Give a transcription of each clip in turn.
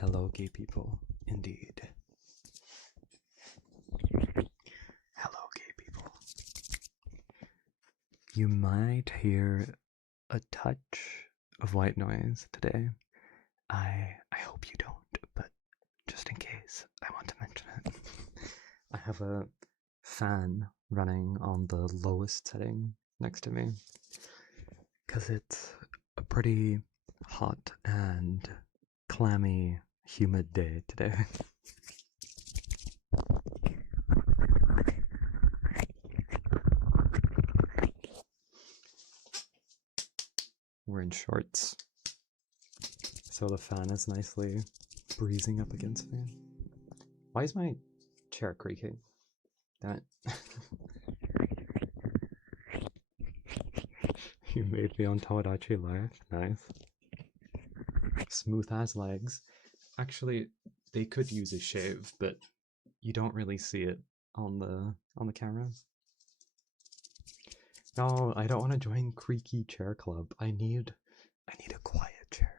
Hello, gay people. Indeed. Hello, gay people. You might hear a touch of white noise today. I hope you don't, but have a fan running on the lowest setting next to me because it's a pretty hot and clammy, humid day today. We're in shorts, so the fan is nicely breezing up against me. Why is my chair creaking? Damn it. You made me on Tomodachi Life. Nice. Smooth as legs. Actually, they could use a shave, but you don't really see it on the camera. No, I don't want to join Creaky Chair Club. I need a quiet chair.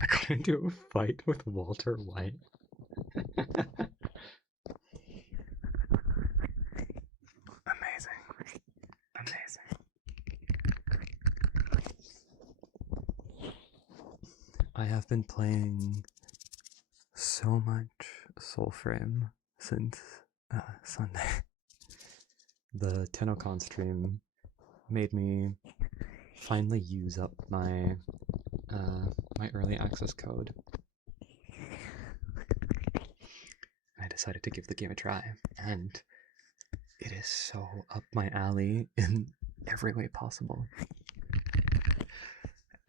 I got into a fight with Walter White. Amazing. I have been playing so much Soulframe since Sunday. The TennoCon stream made me finally use up my my early access code. I decided to give the game a try, and it is so up my alley in every way possible.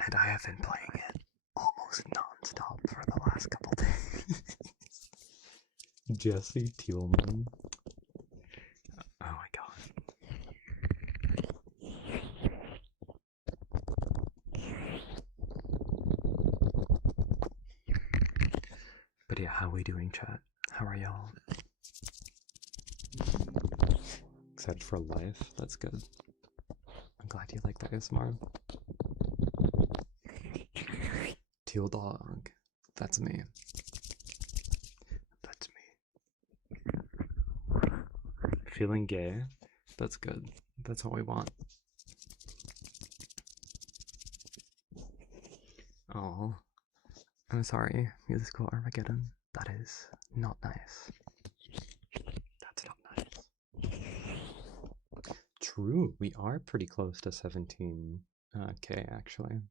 And I have been playing it almost non-stop for the last couple days. Jesse Tielman. Oh my god. But yeah, how we doing, chat? How are y'all? Except for life, that's good. I'm glad you like that ASMR. Teal dog. That's me. That's me. Feeling gay? That's good. That's what we want. Oh, I'm sorry, Musical Armageddon. That is not nice. That's not nice. True, we are pretty close to 17K actually.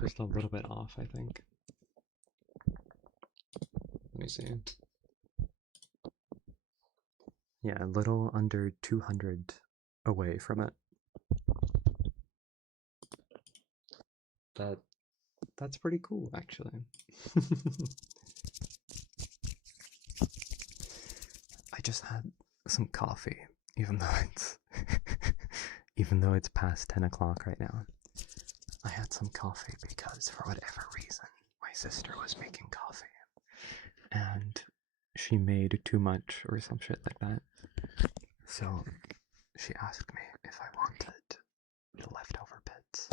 Just a little bit off, I think. Let me see. Yeah, a little under 200 away from it. That's pretty cool, actually. I just had some coffee, even though it's past 10 o'clock right now. I had some coffee because, for whatever reason, my sister was making coffee. And she made too much or some shit like that. So she asked me if I wanted the leftover bits.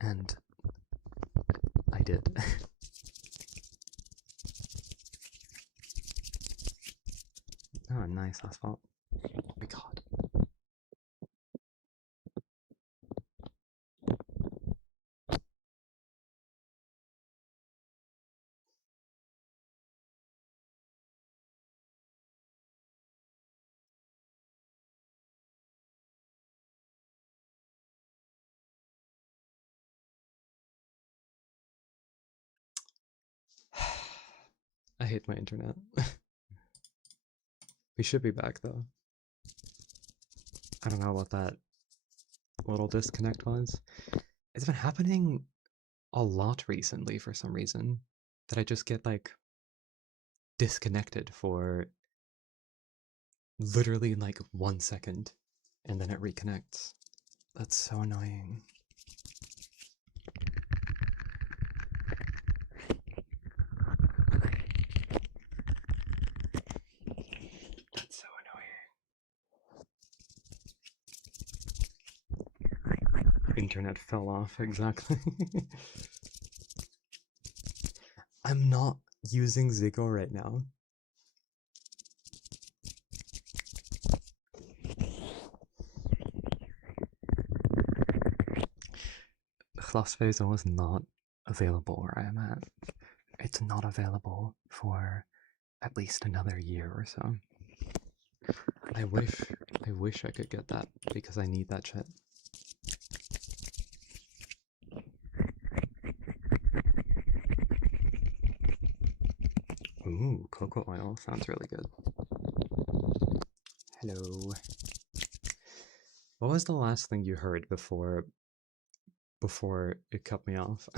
And I did. Oh, nice asphalt. Oh my god. I hate my internet. We should be back though. I don't know what that little disconnect was. It's been happening a lot recently for some reason, that I just get like disconnected for literally like 1 second and then it reconnects. That's so annoying. That's so annoying. Internet fell off, exactly. I'm not using Ziggo right now. Glossfaser is not available where I am at. It's not available for at least another year or so. I wish I could get that because I need that shit. Ooh, cocoa oil sounds really good. Hello. What was the last thing you heard before it cut me off?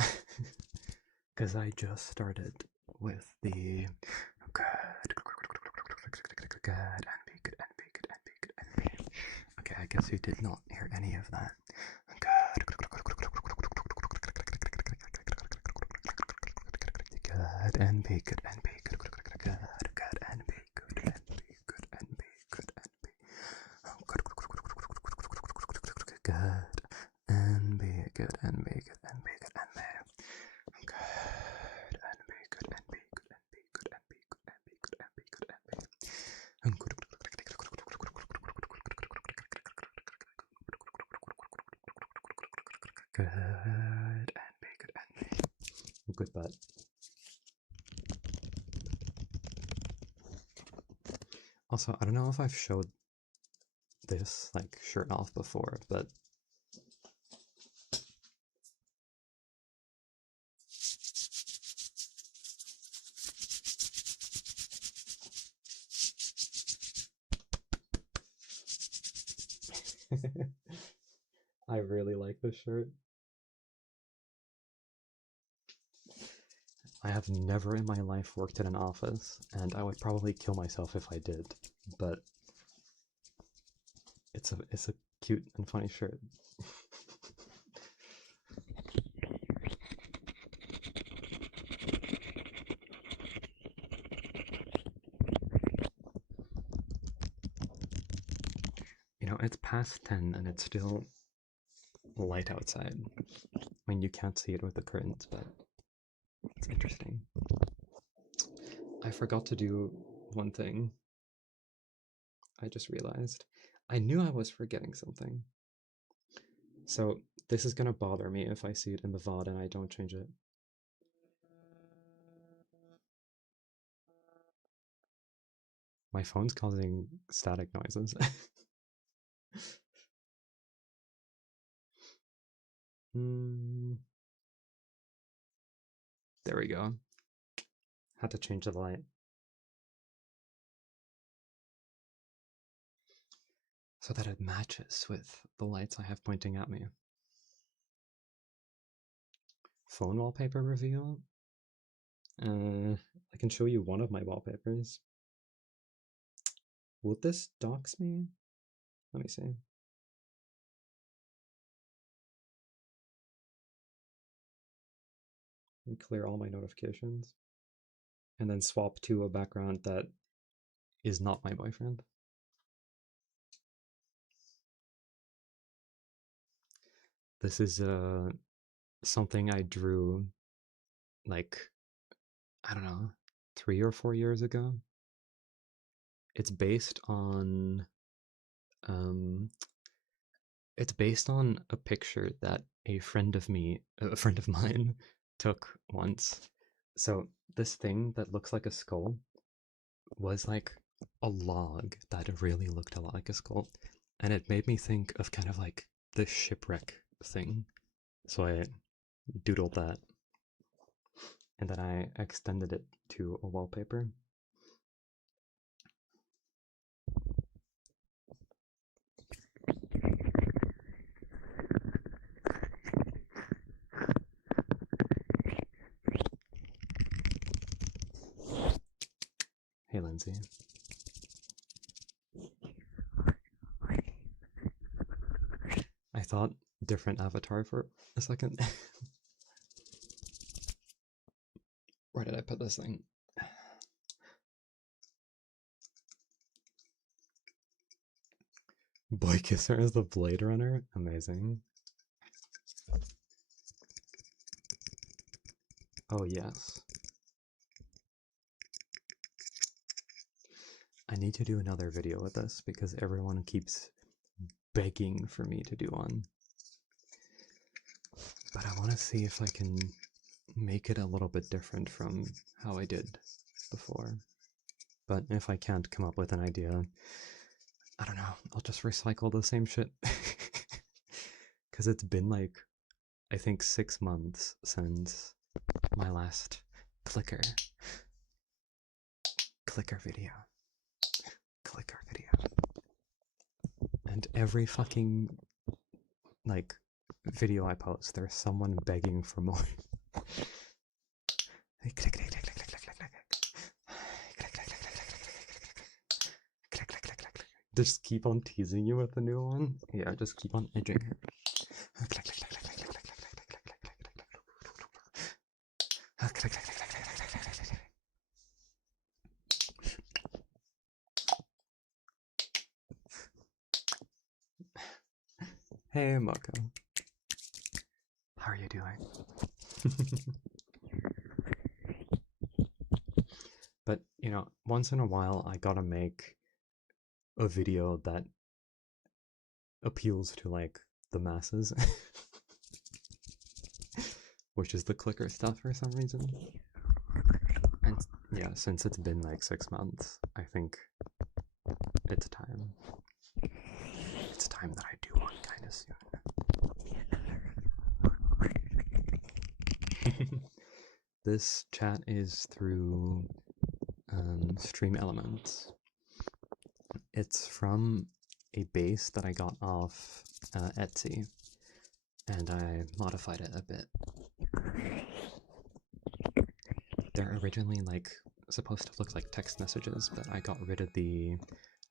Because I just started with the good NB. Okay, I guess you did not hear any of that. Good NB, good NB, good NB, good NB, good NB, good NB. Good NB, good NB, good NB, good NB. Good NB, good NB, good NB, good NB, good NB, good NB, good NB. Good NB, good NB. Good butt. Also, I don't know if I've showed this like shirt off before, but I really like this shirt. I have never in my life worked in an office, and I would probably kill myself if I did, but it's a cute and funny shirt. You know, it's past 10 and it's still light outside. I mean, you can't see it with the curtains, but it's interesting. I forgot to do one thing. I just realized. I knew I was forgetting something. So this is gonna bother me if I see it in the VOD and I don't change it. My phone's causing static noises. There we go. Had to change the light. So that it matches with the lights I have pointing at me. Phone wallpaper reveal? I can show you one of my wallpapers. Would this dox me? Let me see. And clear all my notifications. And then swap to a background that is not my boyfriend. This is something I drew like, I don't know, 3 or 4 years ago. It's based on a picture that a friend of mine took once. So this thing that looks like a skull was like a log that really looked a lot like a skull, and it made me think of kind of like the shipwreck thing. So I doodled that, and then I extended it to a wallpaper. Hey, Lindsay. I thought different avatar for a second. Where did I put this thing? Boy Kisser is the Blade Runner? Amazing. Oh, yes. I need to do another video with this because everyone keeps begging for me to do one. But I want to see if I can make it a little bit different from how I did before. But if I can't come up with an idea, I don't know, I'll just recycle the same shit. Because it's been like, I think 6 months since my last clicker video. And every fucking, like, video I post, there's someone begging for more. Just keep on teasing you with the new one. Yeah, just keep on edging her. Hey, Moko. How are you doing? But, you know, once in a while I gotta make a video that appeals to, like, the masses. Which is the clicker stuff for some reason. And yeah, since it's been like 6 months, I think it's time. It's time that I do one kind of soon. This chat is through Stream Elements. It's from a base that I got off Etsy, and I modified it a bit. They're originally like supposed to look like text messages, but I got rid of the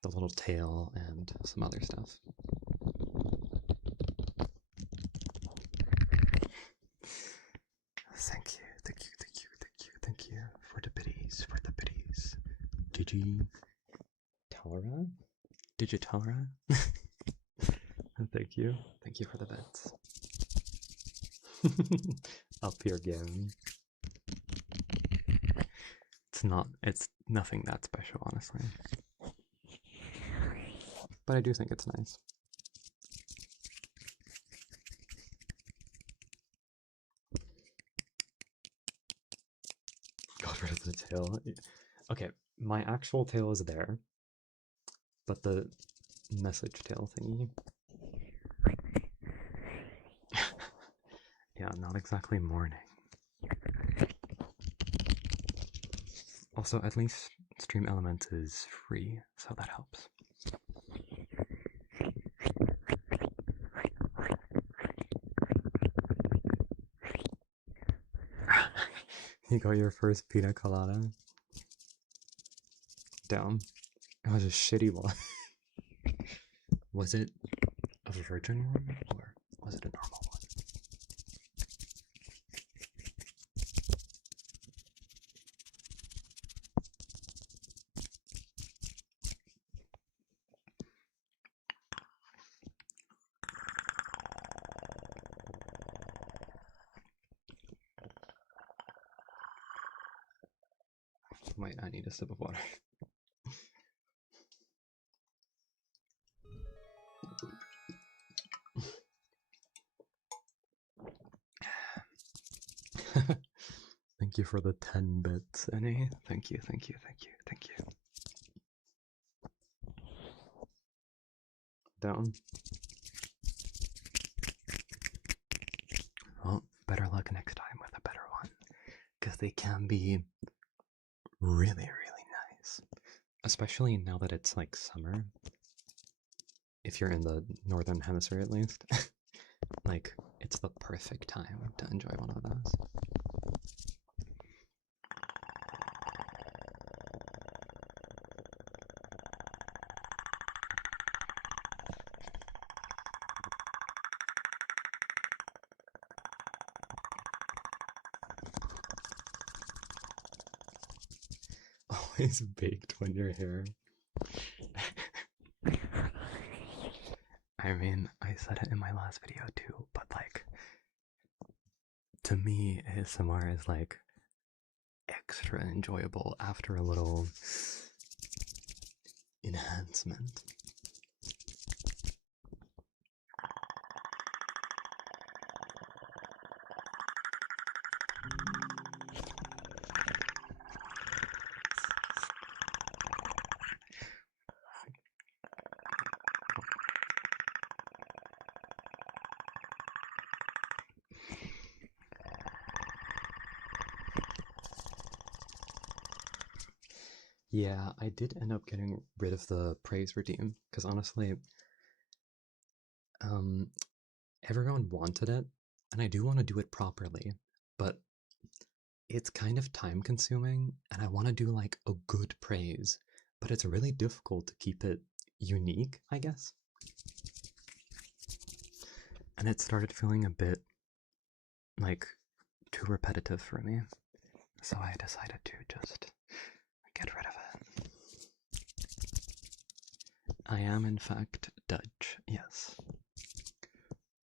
little tail and some other stuff. Thank you for the biddies, Digitara? Thank you for the bits. Up here again. It's nothing that special, honestly. But I do think it's nice. Got rid of the tail. Okay, my actual tail is there, but the message tail thingy. Yeah, not exactly mourning. Also, at least Stream Elements is free, so that helps. You got your first pina colada? Down. It was a shitty one. Was it a virgin one, or was it a normal one? Wait, I need a sip of water. Thank you for the 10 bits, Annie. Thank you. Down. Well, better luck next time with a better one, because they can be really, really nice. Especially now that it's like summer. If you're in the northern hemisphere at least. Like, it's the perfect time to enjoy one of those. Always baked when your hair. I mean, I said it in my last video too, but like, to me, ASMR is like extra enjoyable after a little enhancement. Yeah, I did end up getting rid of the praise redeem because honestly, um, everyone wanted it, and I do want to do it properly, but it's kind of time consuming, and I want to do like a good praise, but it's really difficult to keep it unique, I guess. And it started feeling a bit like too repetitive for me, so I decided to just get rid of it. I am, in fact, Dutch, yes.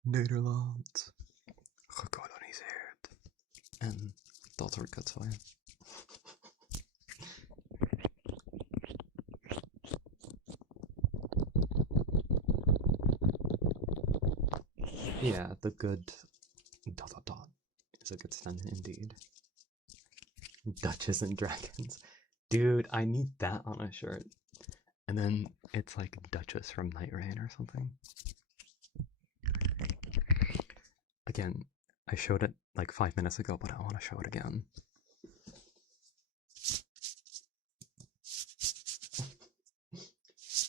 Nederland, gekoloniseerd. En dat soort kutzooi. Yeah, the good dot dot dot is a good stand indeed. Duchess and Dragons. Dude, I need that on a shirt. And then it's like Duchess from Night Rain or something. Again, I showed it like 5 minutes ago, but I want to show it again.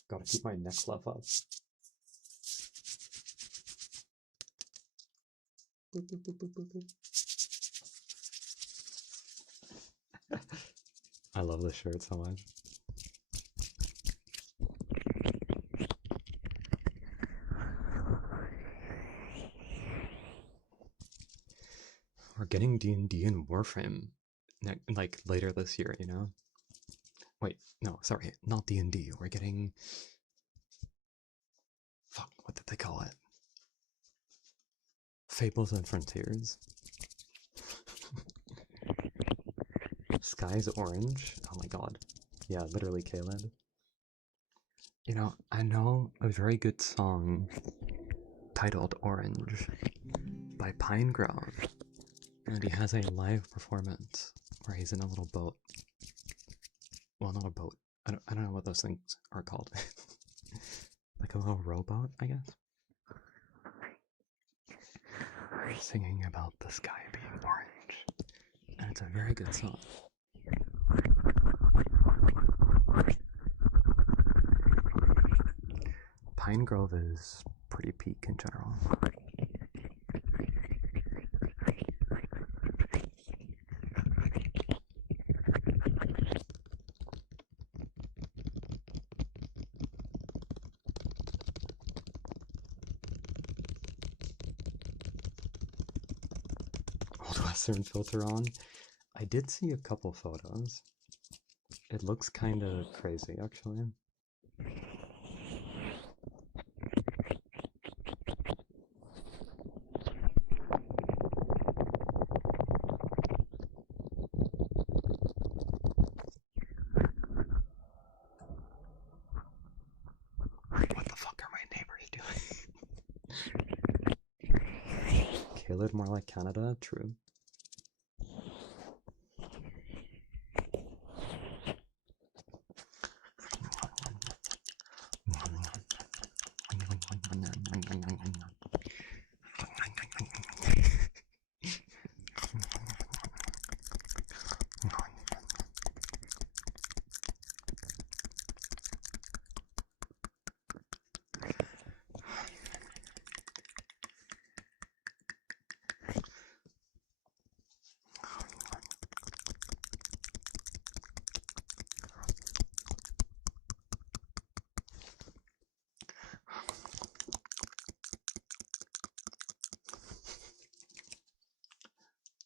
Gotta keep my neck fluff up. Boop, boop, boop, boop, boop, boop. I love this shirt so much. We're getting D&D and Warframe like later this year, you know? Wait, no, sorry, not D&D. We're getting... Fuck, what did they call it? Fables and Frontiers. Sky's Orange. Oh my god. Yeah, literally Kaled. You know, I know a very good song titled Orange by Pinegrove, and he has a live performance where he's in a little boat. Well, not a boat. I don't know what those things are called. Like a little rowboat, I guess. Singing about the sky being orange. And it's a very good song. Pinegrove is pretty peak in general. Old Western filter on. I did see a couple photos. It looks kind of crazy, actually. What the fuck are my neighbors doing? Kaled more like Canada? True.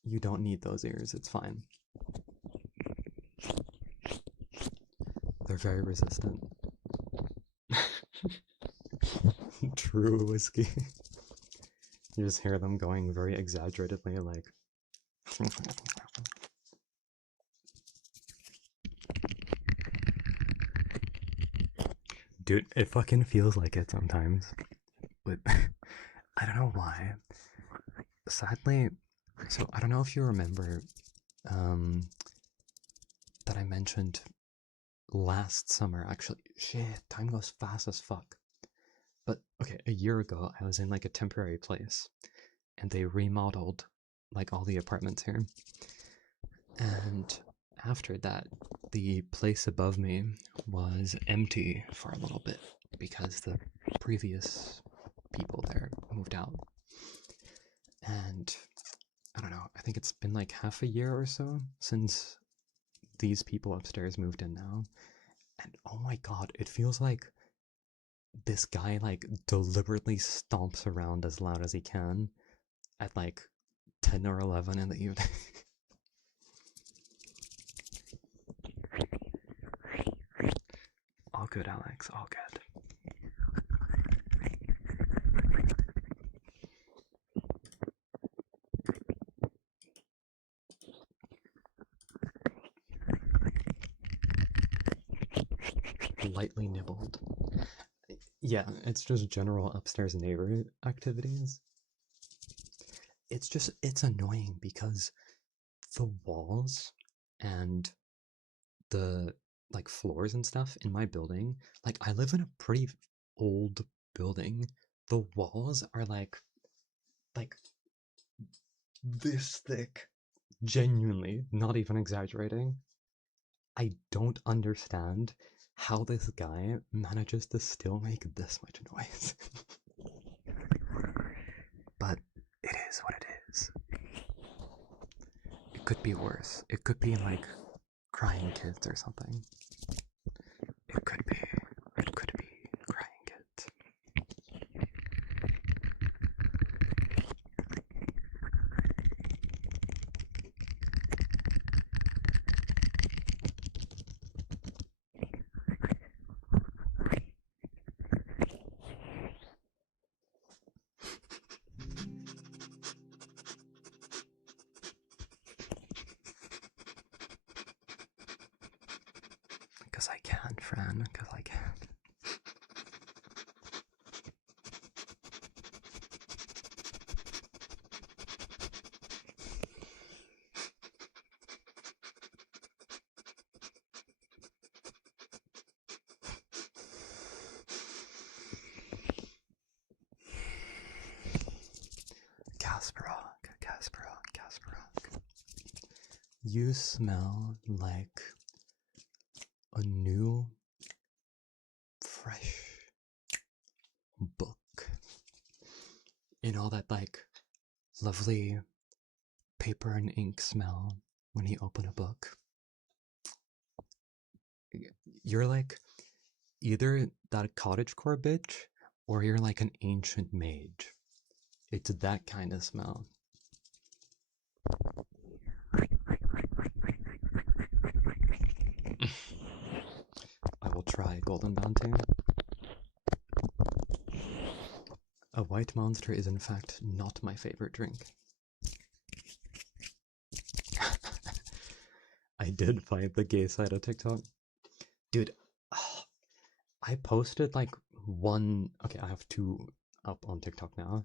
You don't need those ears, it's fine. They're very resistant. True whiskey. You just hear them going very exaggeratedly, like. Dude, it fucking feels like it sometimes. But I don't know why. Sadly, so I don't know if you remember that I mentioned last summer. Actually, shit, time goes fast as fuck. But okay, a year ago, I was in like a temporary place, and they remodeled like all the apartments here. And after that, the place above me was empty for a little bit because the previous people there moved out. And I don't know, I think it's been like half a year or so since these people upstairs moved in now. And oh my god, it feels like this guy like deliberately stomps around as loud as he can at like 10 or 11 in the evening. All good, Alex, all good. Lightly nibbled. Yeah, it's just general upstairs neighbor activities. It's annoying because the walls and the like floors and stuff in my building, like I live in a pretty old building. The walls are like this thick. Genuinely, not even exaggerating. I don't understand how this guy manages to still make this much noise. But it is what it is. It could be worse. It could be like crying kids or something. It could be. It could be crying kids. Because I can, Fran. Because I can. Kasparov, Kasparov, Kasparov. You smell like a new, fresh book. You know that like lovely paper and ink smell when you open a book? You're like either that cottagecore bitch or you're like an ancient mage. It's that kind of smell. I will try Golden Bounty. A white monster is in fact not my favorite drink. I did find the gay side of TikTok. Dude, I posted like one. Okay, I have two up on TikTok now.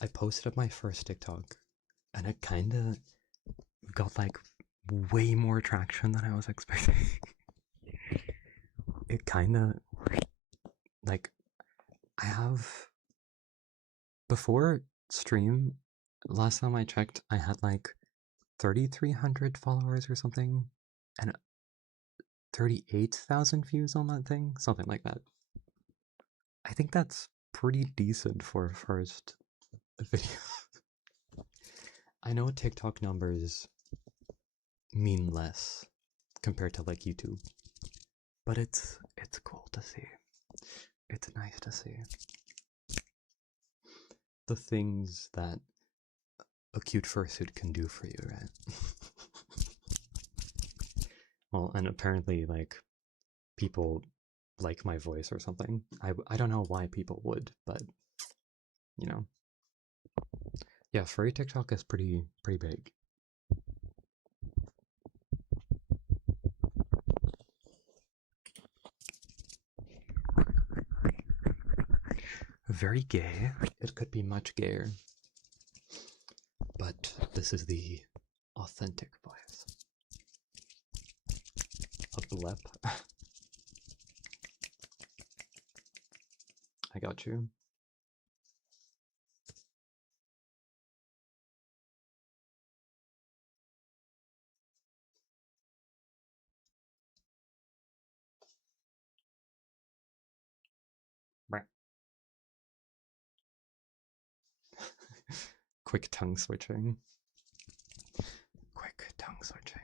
I posted my first TikTok and it kind of got like way more traction than I was expecting. It kind of like I have before stream last time I checked I had like 3,300 followers or something and 38,000 views on that thing, something like that. I think that's pretty decent for a first video. I know TikTok numbers mean less compared to like YouTube, but it's cool to see. It's nice to see the things that a cute fursuit can do for you, right? Well, and apparently, like, people like my voice or something. I don't know why people would, but you know, yeah, furry TikTok is pretty big. Very gay. It could be much gayer, but this is the authentic voice. A blep. I got you. Quick tongue switching. Quick tongue switching.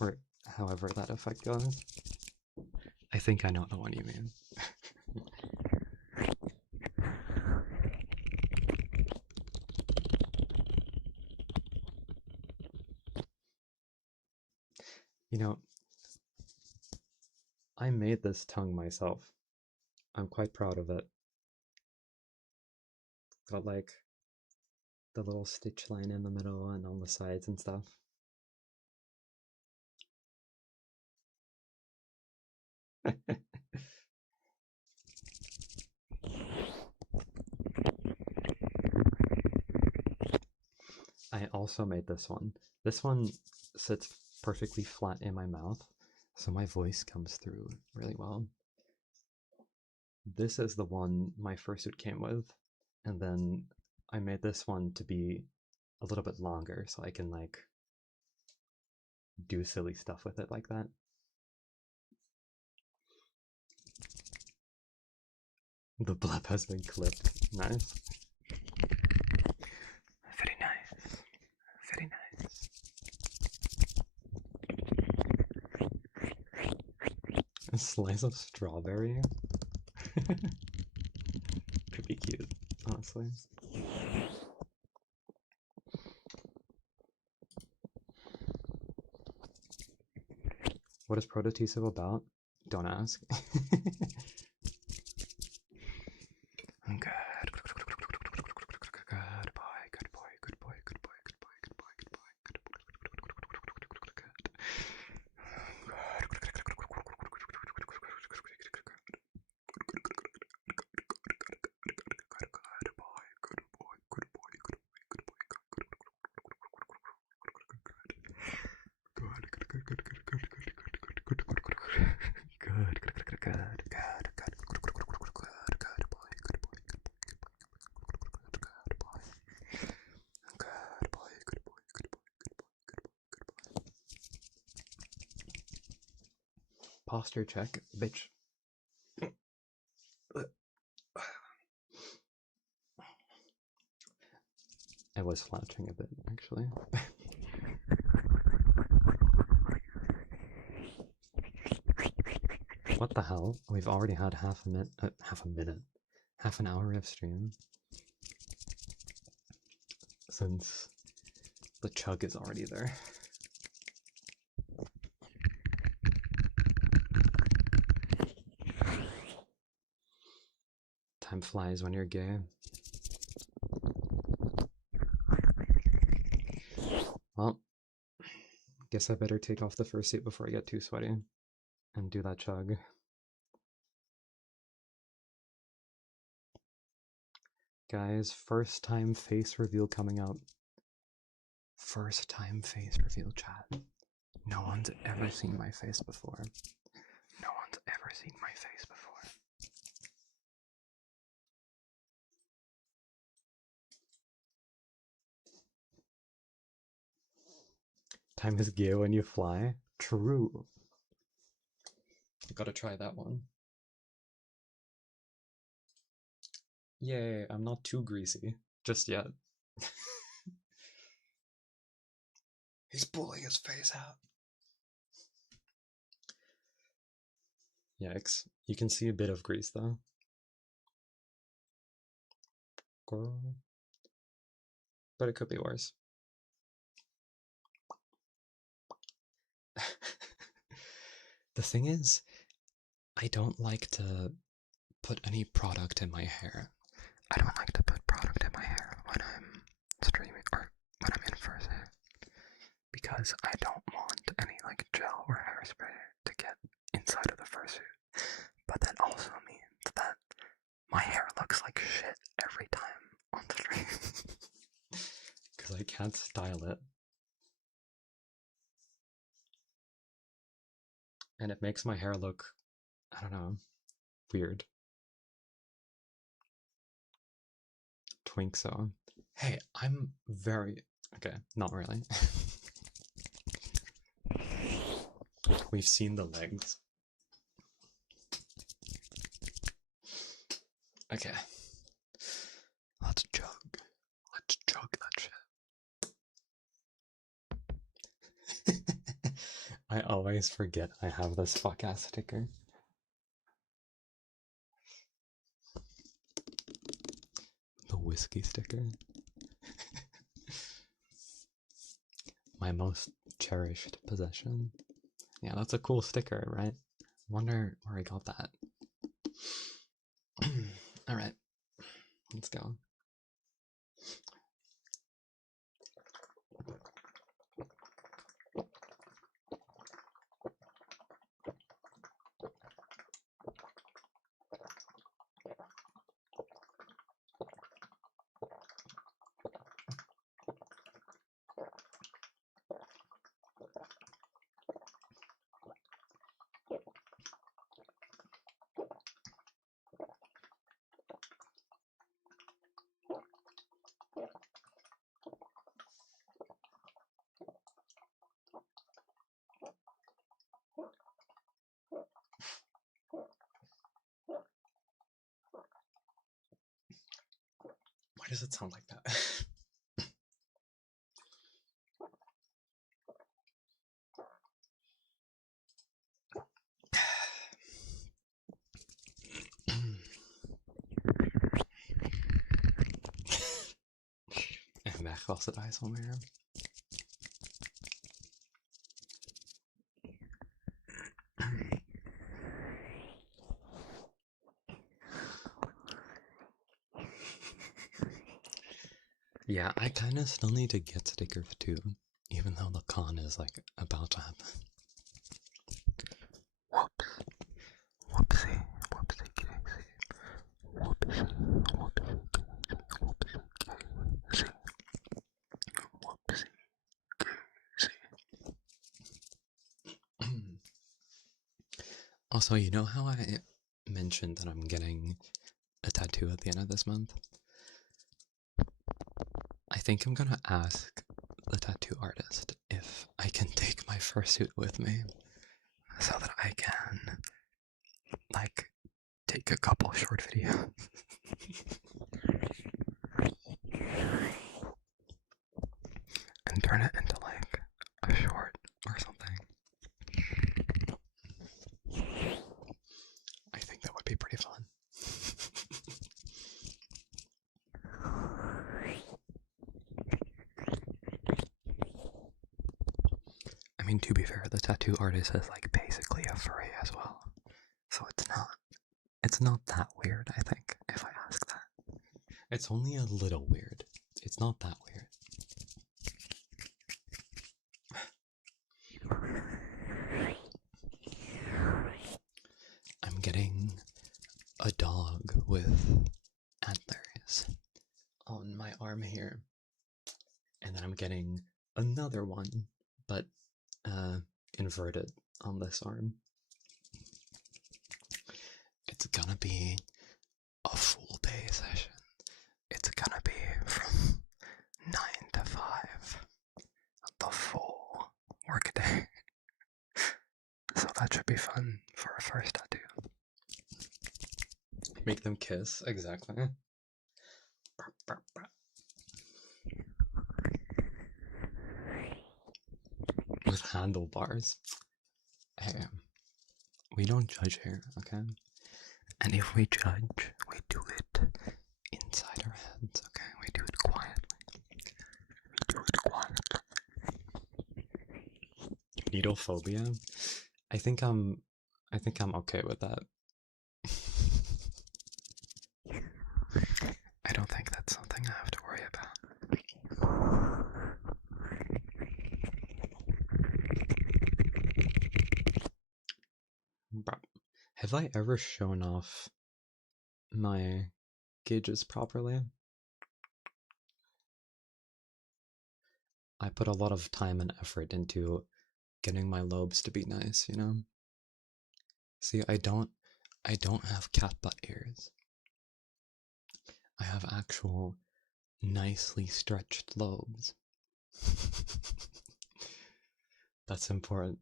Or however that effect goes. I think I know the one you mean. You know, I made this tongue myself. I'm quite proud of it. Got like the little stitch line in the middle and on the sides and stuff. I also made this one. This one sits perfectly flat in my mouth, so my voice comes through really well. This is the one my fursuit came with, and then I made this one to be a little bit longer so I can like do silly stuff with it like that. The blep has been clipped. Nice. Very nice. Very nice. A slice of strawberry? Could be cute, honestly. What is Prototiso about? Don't ask. Posture check, bitch. I was flatching a bit, actually. What the hell? We've already had half an hour of stream. Since the chug is already there. Time flies when you're gay. Well, guess I better take off the fursuit before I get too sweaty and do that chug. Guys, first time face reveal coming up. First time face reveal, chat. No one's ever seen my face before. No one's ever seen my face before. Time is gay when you fly? True. I gotta try that one. Yay, I'm not too greasy. Just yet. He's pulling his face out. Yikes. You can see a bit of grease though. Girl. But it could be worse. The thing is, I don't like to put any product in my hair. I don't like to put product in my hair when I'm streaming or when I'm in fursuit, because I don't want any like gel or hairspray to get inside of the fursuit. But that also means that my hair looks like shit every time on stream because I can't style it. And it makes my hair look, I don't know, weird. Twinkso. Hey, I'm very... Okay, not really. We've seen the legs. Okay. Let's jug. Let's jug that shit. I always forget I have this fuck ass sticker. The whiskey sticker. My most cherished possession. Yeah, that's a cool sticker, right? Wonder where I got that. Alright, let's go. Why does it sound like that? En weg was het ijs alweer. Yeah, I kind of still need to get stickers too, even though the con is like about to happen. Whoops. Whoopsie. Whoopsie daisy. Whoopsie. Whoopsie daisy. Whoopsie daisy. Whoopsie daisy. Also, you know how I mentioned that I'm getting a tattoo at the end of this month? I think I'm gonna ask the tattoo artist if I can take my fursuit with me so that I can, like, take a couple short videos. And turn it into, like, a short or something. I think that would be pretty fun. I mean, to be fair, the tattoo artist is like basically a furry as well. So it's not that weird, I think, if I ask that. It's only a little weird. It's not that weird. I'm getting a dog with antlers on my arm here. And then I'm getting another one, but inverted on this arm. It's gonna be a full day session. It's gonna be from 9 to 5. The full work day. So that should be fun for a first tattoo. Make them kiss, exactly. With handlebars. Hey, we don't judge here, okay? And if we judge, we do it inside our heads, okay? We do it quietly. We do it quietly. Needle phobia? I think I'm okay with that. I don't think that's something I have to worry about. Have I ever shown off my gauges properly? I put a lot of time and effort into getting my lobes to be nice, you know? See, I don't have cat butt ears. I have actual nicely stretched lobes. That's important.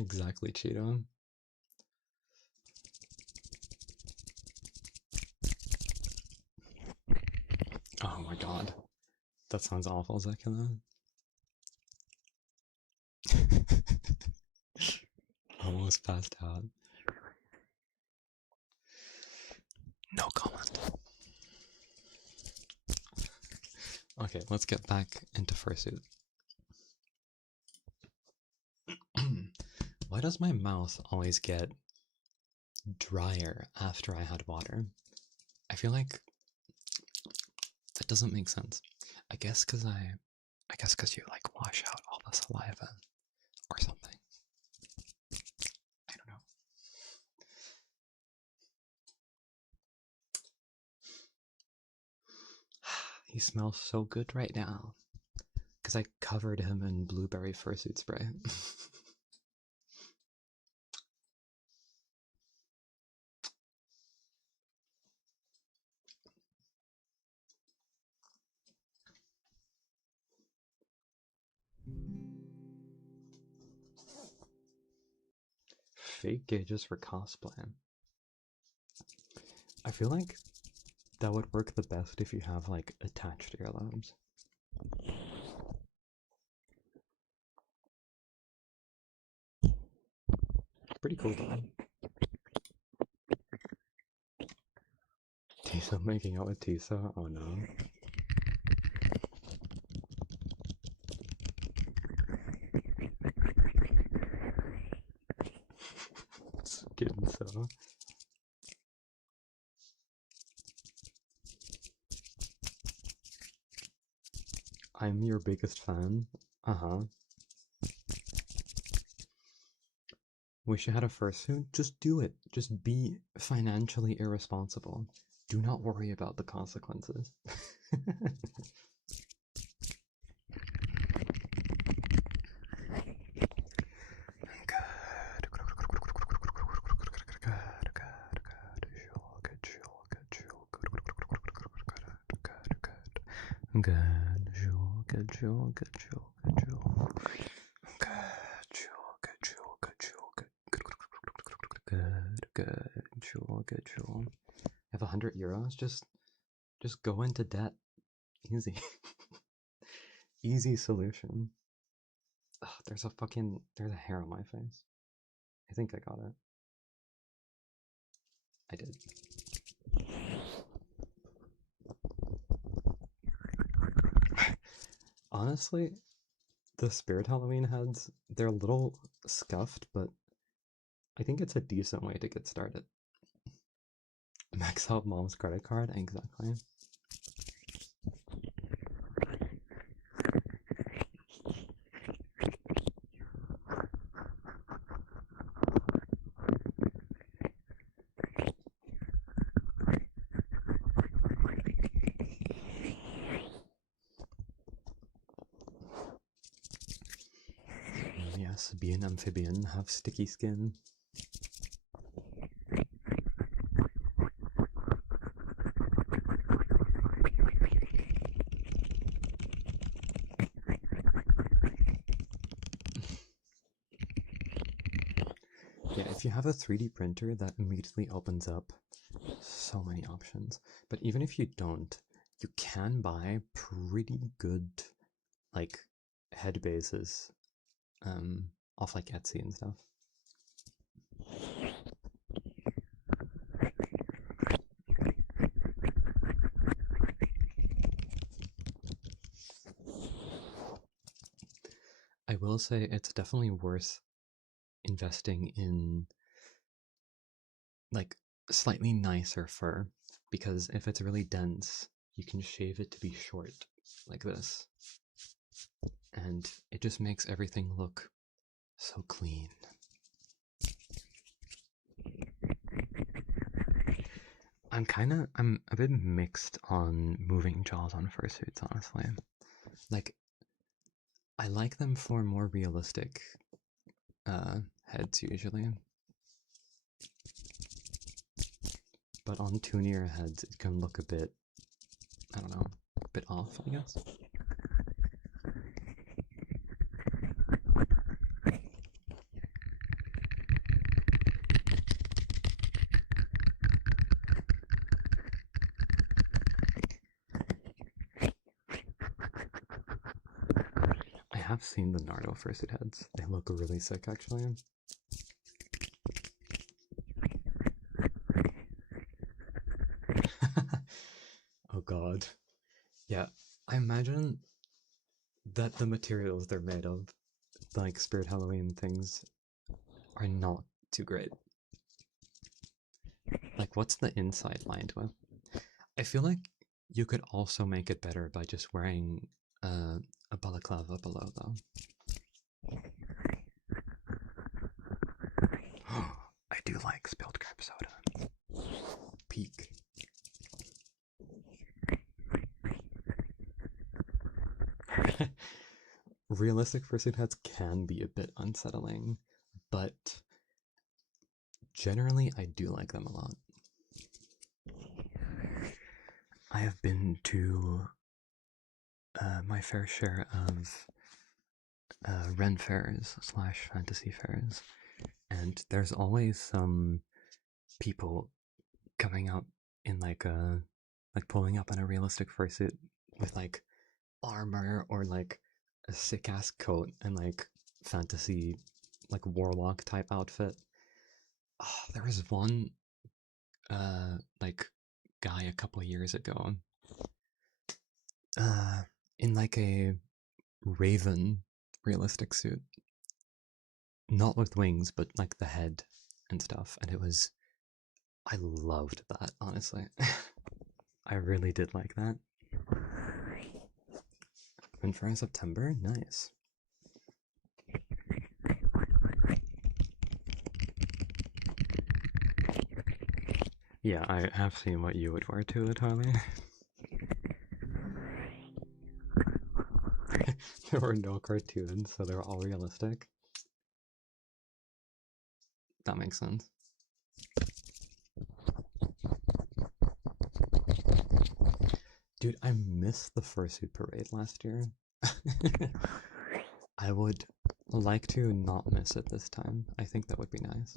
Exactly, Cheeto. Oh my god. That sounds awful, Zekina. Almost passed out. No comment. Okay, let's get back into fursuit. Why does my mouth always get drier after I had water? I feel like that doesn't make sense. I guess because you like wash out all the saliva or something. I don't know. He smells so good right now because I covered him in blueberry fursuit spray. Fake gauges for cosplay. I feel like that would work the best if you have like attached earlobes. Pretty cool though. Tisa making out with Tisa? Oh no. Skin so. I'm your biggest fan. Uh-huh. Wish you had a fursuit? Just do it. Just be financially irresponsible. Do not worry about the consequences. Good. Have €100? Just go into debt. Easy. Easy solution. Ugh, there's a hair on my face. I think I got it. I did. Honestly, the Spirit Halloween heads, they're a little scuffed, but I think it's a decent way to get started. Max out mom's credit card? Exactly. Yes, be an amphibian, have sticky skin. Yeah, if you have a 3D printer, that immediately opens up so many options. But even if you don't, you can buy pretty good, like, head bases off, like, Etsy and stuff. I will say it's definitely worth investing in, like, slightly nicer fur, because if it's really dense, you can shave it to be short, like this. And it just makes everything look so clean. I'm a bit mixed on moving jaws on fursuits, honestly. Like, I like them for more realistic heads usually. But on toonier heads, it can look a bit, I don't know, a bit off, I guess. have seen the Nardo fursuit heads. They look really sick, actually. Oh god. Yeah, I imagine that the materials they're made of, like Spirit Halloween things, are not too great. Like, what's the inside lined with? I feel like you could also make it better by just wearing a balaclava below, though. I do like spilled crepe soda. Peak. Realistic fursuit hats can be a bit unsettling, but generally I do like them a lot. I have been to my fair share of Ren fairs / fantasy fairs, and there's always some people coming up in like pulling up in a realistic fursuit with like armor or like a sick ass coat and like fantasy like warlock type outfit. Oh, there was one like guy a couple years ago in like a raven realistic suit, not with wings but like the head and stuff, and I loved that, honestly. I really did like that. And for September, nice. Yeah, I have seen what you would wear to it, Harley. There were no cartoons, so they were all realistic. That makes sense. Dude, I missed the fursuit parade last year. I would like to not miss it this time. I think that would be nice.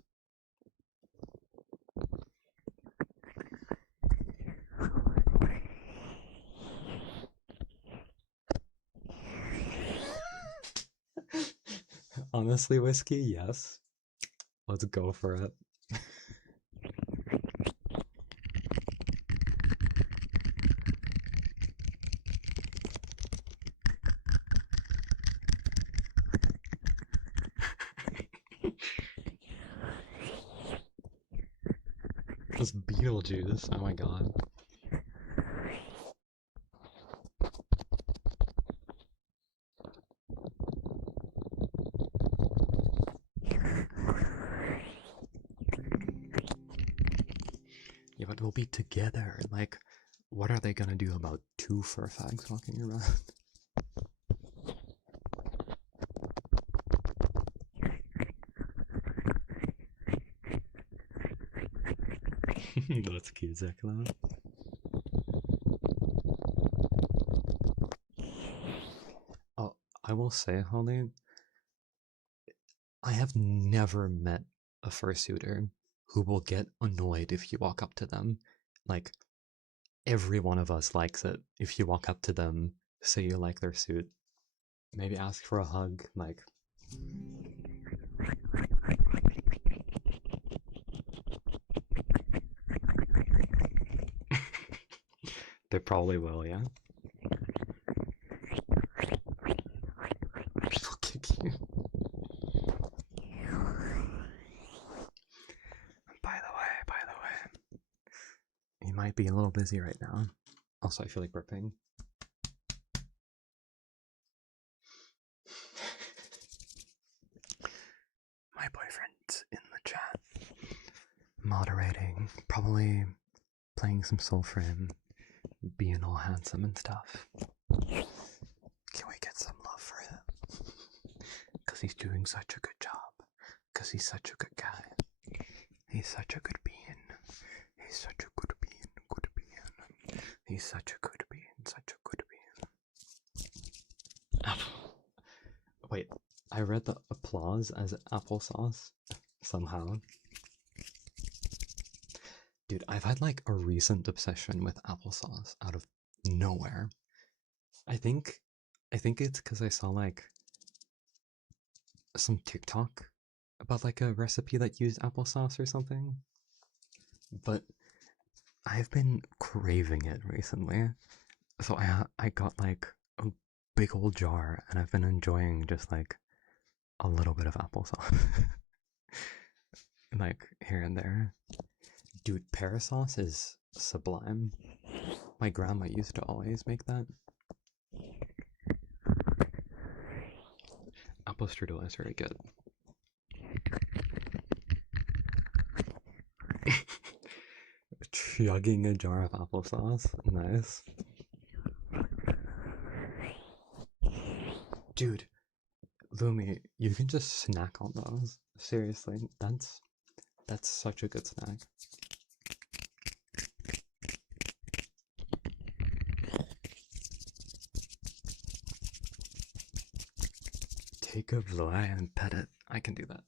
Honestly, Whiskey, yes. Let's go for it. This Beetlejuice, oh my god. Yeah, but we'll be together. Like, what are they gonna do about two fur fags walking around? That's cute, Zekla. Oh, I will say, Holly, I have never met a fursuiter who will get annoyed if you walk up to them. Like, every one of us likes it. If you walk up to them, say you like their suit, maybe ask for a hug, like. They probably will, yeah? People kick you. By the way, you might be a little busy right now. Also, I feel like burping. My boyfriend's in the chat, moderating, probably playing some Soulframe, being all handsome and stuff. Can we get some love for him? Because he's doing such a good job. Because he's such a good guy. He's such a good being. He's such a good being. Good being. He's such a good being. Such a good being. Wait, I read the applause as applesauce somehow. Dude, I've had like a recent obsession with applesauce out of nowhere. I think it's because I saw like some TikTok about like a recipe that used applesauce or something, but I've been craving it recently. So I got like a big old jar, and I've been enjoying just like a little bit of applesauce, like here and there. Dude, pear sauce is sublime. My grandma used to always make that. Apple strudel is very good. Chugging a jar of applesauce. Nice. Dude, Lumi, you can just snack on those. Seriously, that's such a good snack. Take a fly and pet it. I can do that.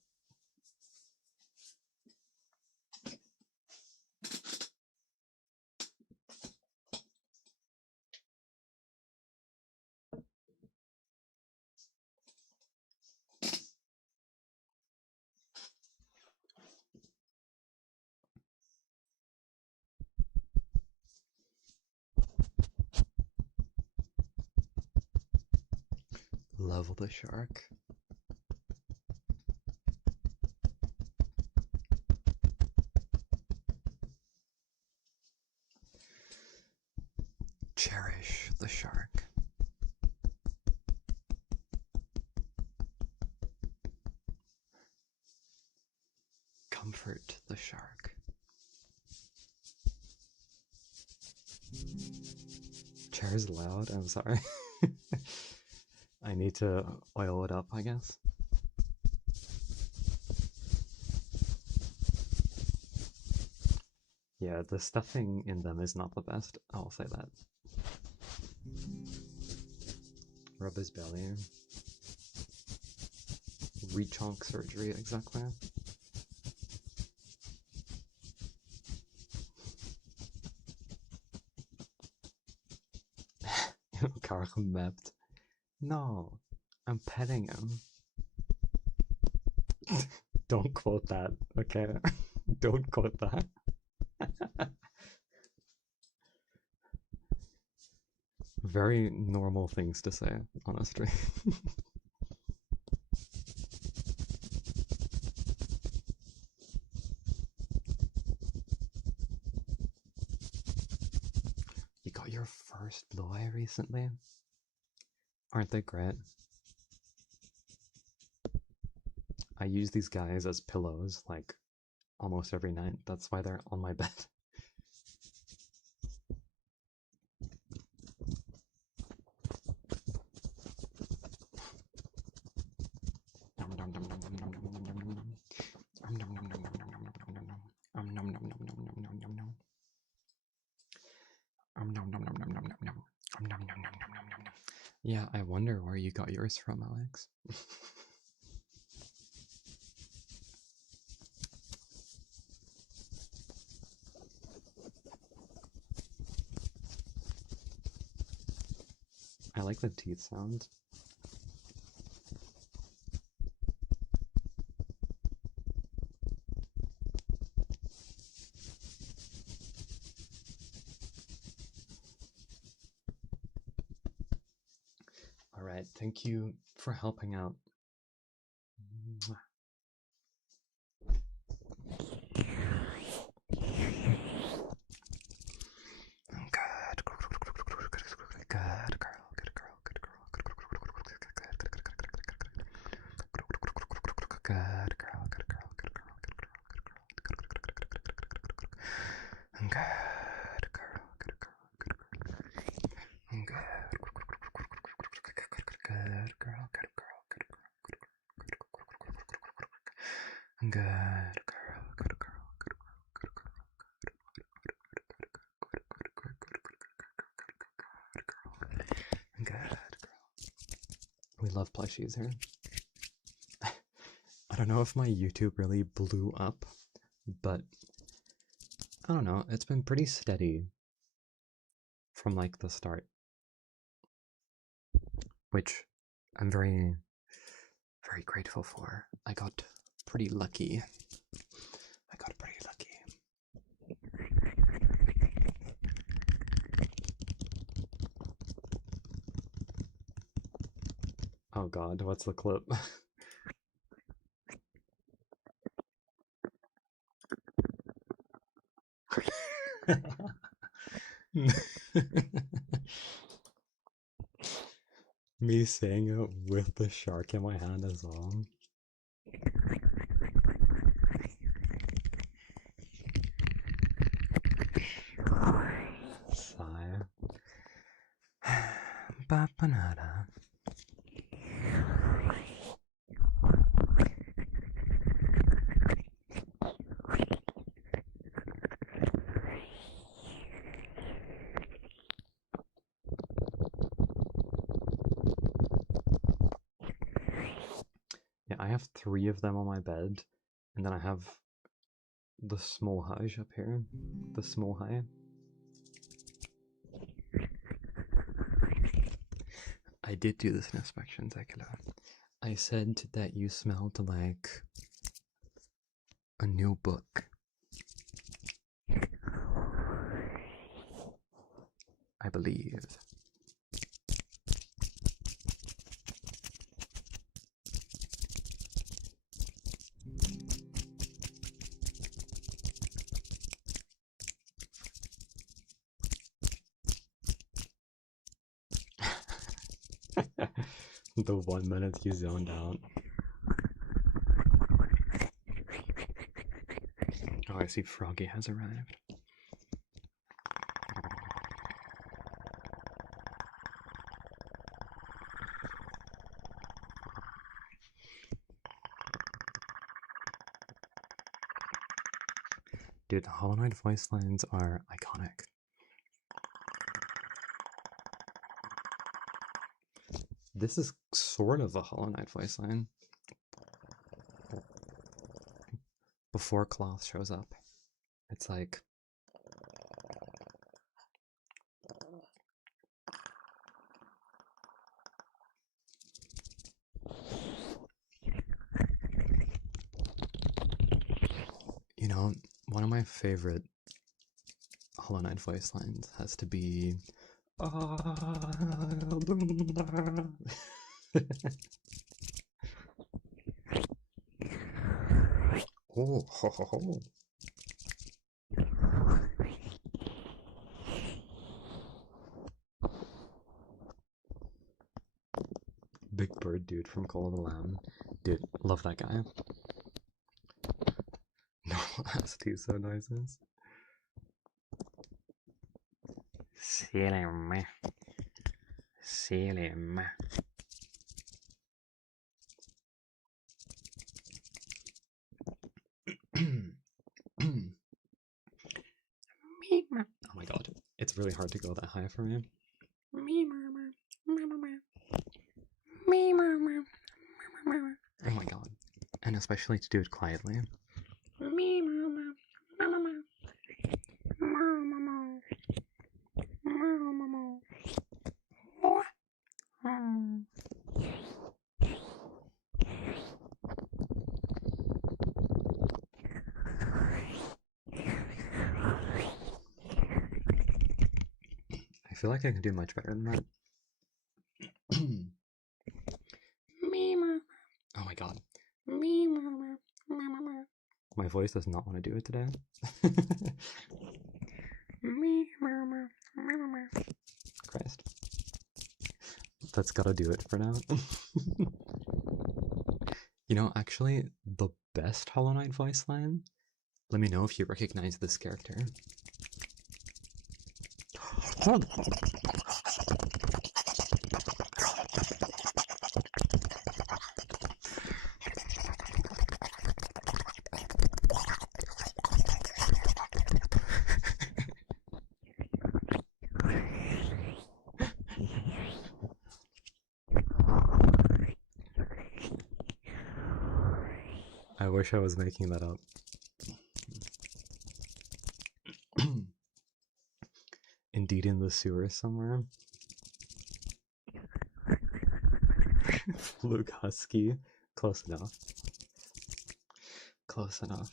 Level the shark. Cherish the shark. Comfort the shark. Chair's loud, I'm sorry. I need to oil it up, I guess. Yeah, the stuffing in them is not the best, I'll say that. Rub his belly. Rechonk surgery, exactly. Karl mept. No, I'm petting him. Don't quote that, okay? Don't quote that. Very normal things to say, honestly. You got your first blue eye recently? Aren't they great? I use these guys as pillows, like, almost every night. That's why they're on my bed. Yeah, I wonder where you got yours from, Alex. I like the teeth sound. Alright, thank you for helping out. Good girl, good girl, good girl, good girl, good girl, good girl, good girl, good girl, good girl, good girl, good girl, good girl, good girl, good girl. Good girl. We love plushies here. I don't know if my YouTube really blew up, but I don't know, it's been pretty steady from like the start, which I'm very very grateful for. I got pretty lucky. Oh god, what's the clip? Me saying it with the shark in my hand as well. Sigh. Bapanada. Yeah, I have 3 of them on my bed, and then I have the small Haj up here. The small Hai. I did do this inspection, Zekila. I said that you smelled like a new book. I believe. The 1 minute you zoned out. Oh, I see Froggy has arrived. Dude, Hollow Knight voice lines are iconic. This is sort of a Hollow Knight voice line. Before Cloth shows up. It's like... You know, one of my favorite Hollow Knight voice lines has to be... Oh, ho, ho, ho. Big Bird dude from Call of the Lamb. Dude, love that guy. Normal ass Tuso noises. Silly me. Silly me. Oh my god, it's really hard to go that high for me. Oh my god, and especially to do it quietly. I feel like I can do much better than that. Oh my god. My voice does not want to do it today. Christ. That's gotta do it for now. You know, actually, the best Hollow Knight voice line, let me know if you recognize this character. I wish I was making that up. Indeed in the sewer somewhere. Fluke Husky. Close enough. Close enough.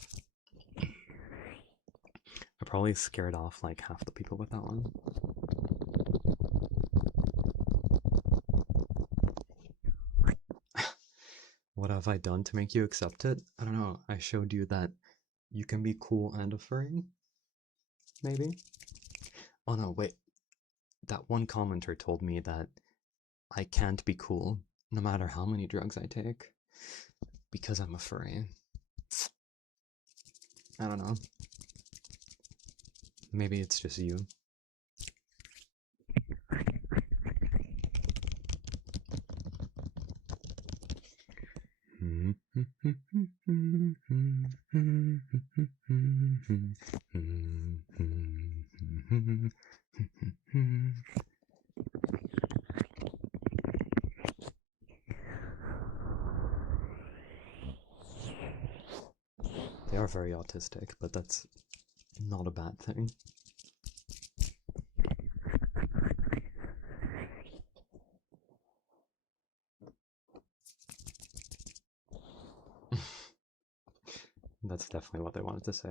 I probably scared off like half the people with that one. What have I done to make you accept it? I don't know. I showed you that you can be cool and a furry? Maybe? Oh no, wait. That one commenter told me that I can't be cool no matter how many drugs I take because I'm a furry. I don't know. Maybe it's just you. They are very autistic, but that's not a bad thing. That's definitely what they wanted to say.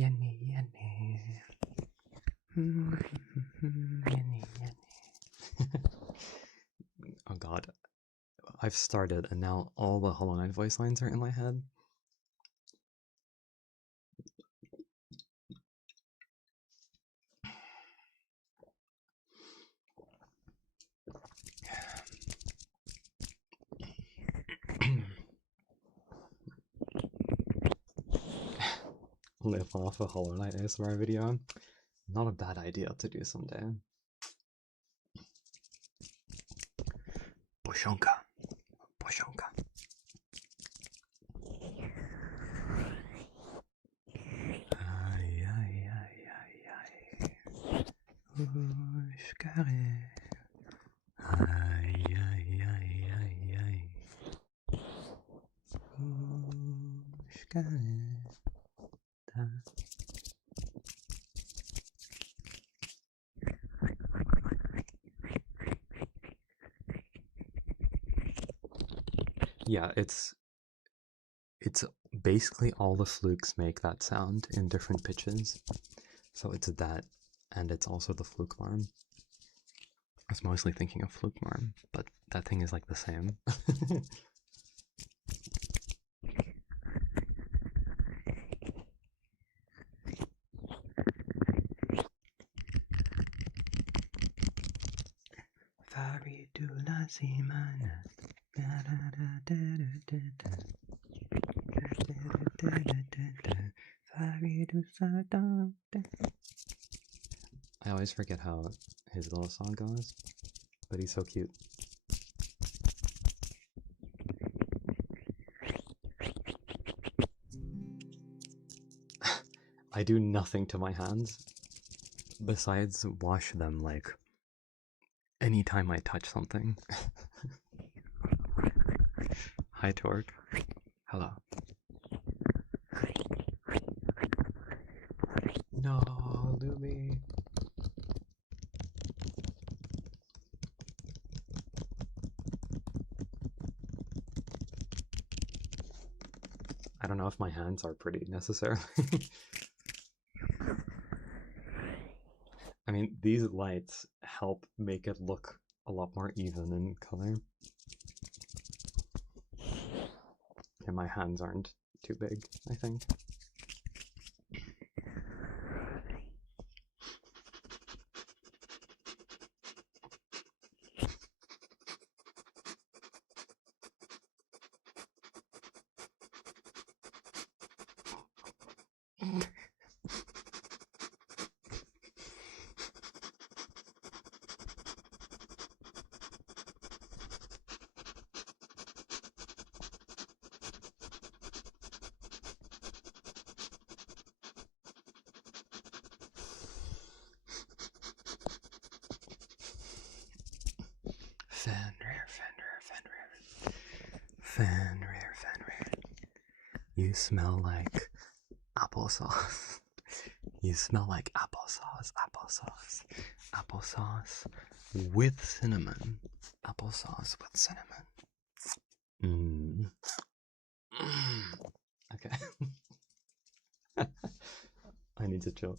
Yenny, yenny. Yenny, yenny. Oh god. I've started and now all the Hollow Knight voice lines are in my head. Live off a Hollow Knight ASMR video. Not a bad idea to do someday. Boshonka. Boshonka. Aïe aïe aïe aïe aïe. Oushkare. Aïe aïe aïe aïe aïe. Oushkare. Yeah, it's basically all the flukes make that sound in different pitches. So it's that, and it's also the fluke marm. I was mostly thinking of fluke marm, but that thing is like the same. Faridullah Simana. I always forget how his little song goes, but he's so cute. I do nothing to my hands besides wash them like anytime I touch something. Hi, Torque. Hello. No, Lumi. I don't know if my hands are pretty necessarily. I mean, these lights help make it look a lot more even in color. And my hands aren't too big, I think. Fenrir, Fenrir, Fenrir. Fenrir, Fenrir. You smell like applesauce. You smell like applesauce, applesauce, applesauce with cinnamon. Applesauce with cinnamon. Mmm. Okay. I need to chill.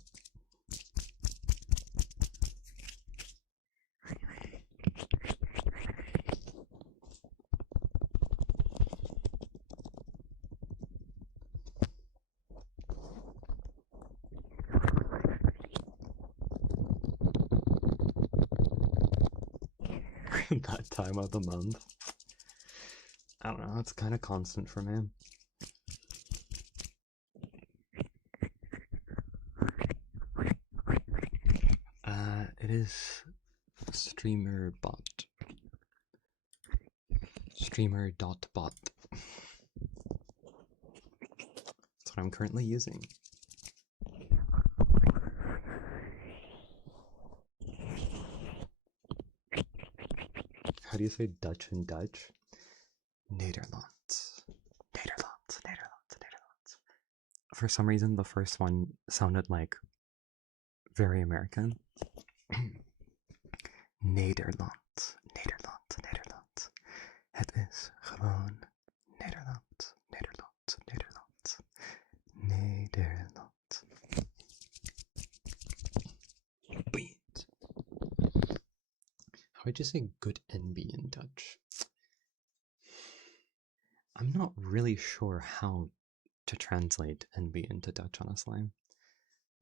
That time of the month. I don't know, it's kind of constant for me. It is StreamerBot. Streamer.bot. That's what I'm currently using. How do you say Dutch in Dutch? Nederlands. Nederlands, Nederlands, Nederlands. For some reason, the first one sounded like very American. Nederlands, Nederlands, Nederlands. Het is gewoon Nederlands, Nederlands, Nederlands. Nederlands. Beat. How would you say good NB in Dutch? I'm not really sure how to translate NB into Dutch, honestly.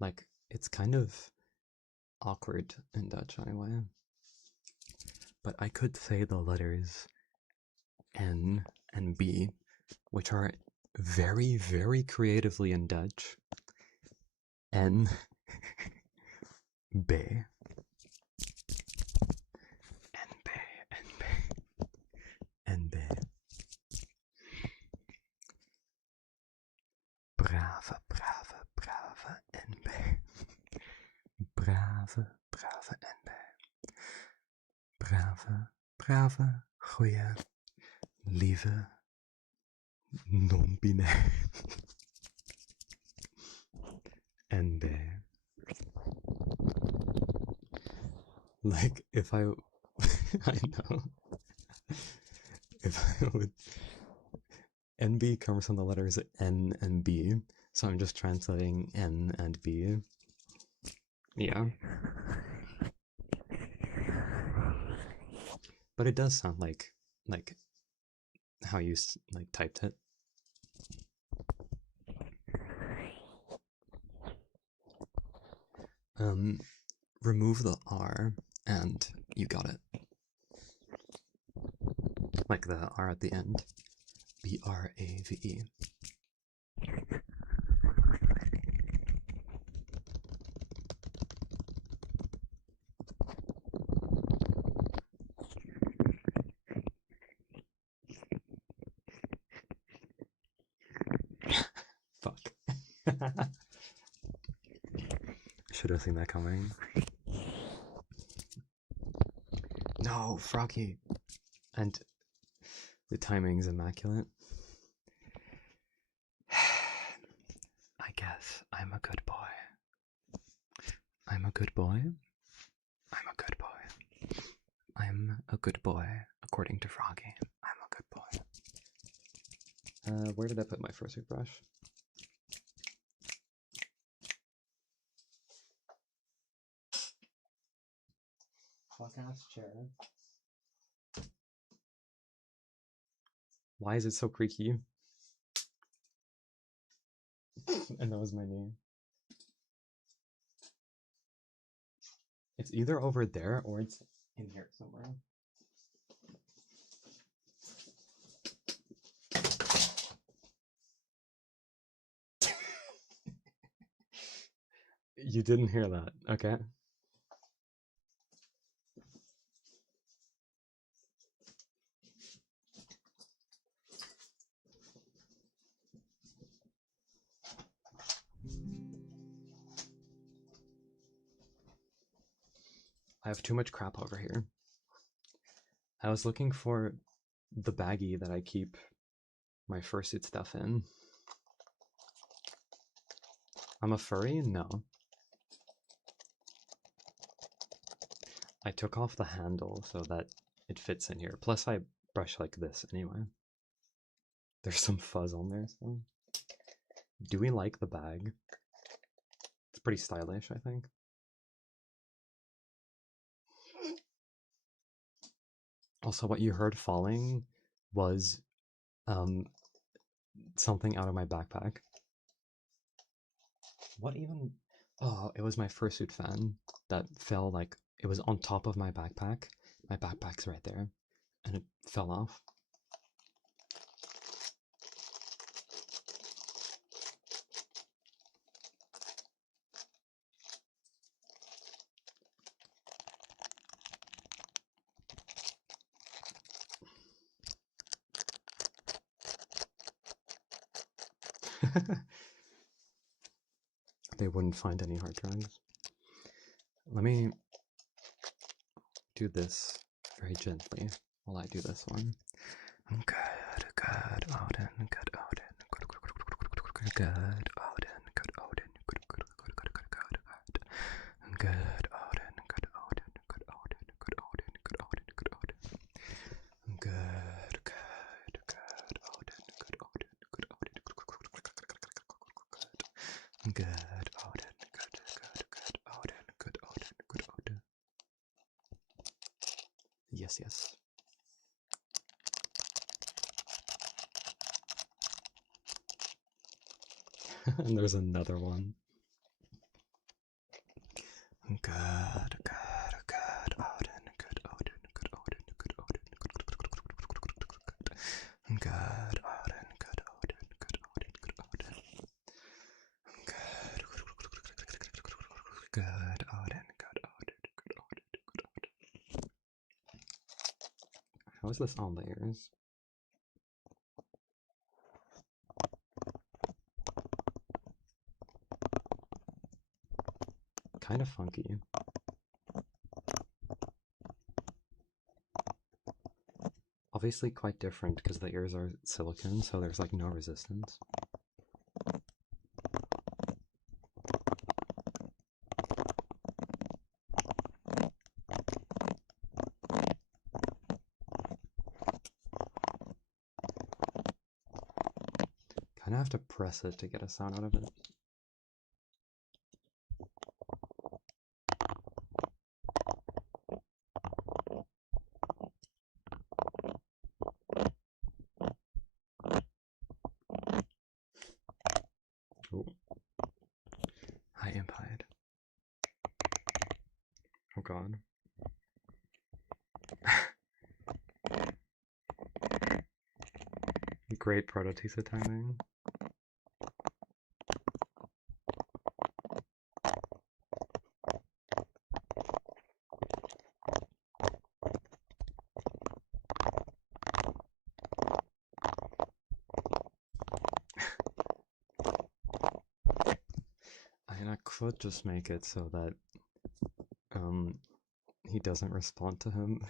Like, it's kind of awkward in Dutch anyway. But I could say the letters N and B, which are very, very creatively in Dutch. N, B, NB, NB, NB. Brave, brave, brave NB. Brave, brave NB. Brave, brave, goeie, lieve, non-binair. NB. Like, if I I know. If I would NB comes from the letters N and B, so I'm just translating N and B. Yeah. But it does sound like how you like typed it. Remove the R and you got it. Like the R at the end. B-R-A-V-E. Fuck. Should have seen that coming. No, Froggy. And the timing's immaculate. I guess I'm a good boy. I'm a good boy. I'm a good boy. I'm a good boy, according to Froggy. I'm a good boy. Where did I put my fursuit brush? Fuck-ass chair. Why is it so creaky? And that was my name. It's either over there or it's in here somewhere. You didn't hear that, okay? I have too much crap over here. I was looking for the baggie that I keep my fursuit stuff in. I'm a furry? No. I took off the handle so that it fits in here. Plus I brush like this anyway. There's some fuzz on there, so. Do we like the bag? It's pretty stylish, I think. Also, what you heard falling was something out of my backpack. What even? Oh, it was my fursuit fan that fell, like, it was on top of my backpack. My backpack's right there, and it fell off. They wouldn't find any hard drives. Let me do this very gently while I do this one. Good, good, Odin, good, Odin, good, good, Odin, good, Odin, good, good, good, good, Odin, good, Odin, good, Odin, good, Odin, good, Odin, good, Odin, good, good, good, Odin, good, Odin, good, Odin, good, Odin, good, Odin, good, Odin, good, Odin. Yes, yes. And there's another one. Good, good, good, Odin, good, Odin, good, Odin, good, Odin, good, good, Odin, good, Odin, good, Odin, good, Odin, good, Odin, good, Odin, good, Odin. How is this on layers? Kind of funky. Obviously quite different because the ears are silicone, so there's like no resistance. Kind of have to press it to get a sound out of it. Oh. Hi, Impide. Oh god. Great Prototisa timing. I could just make it so that he doesn't respond to him.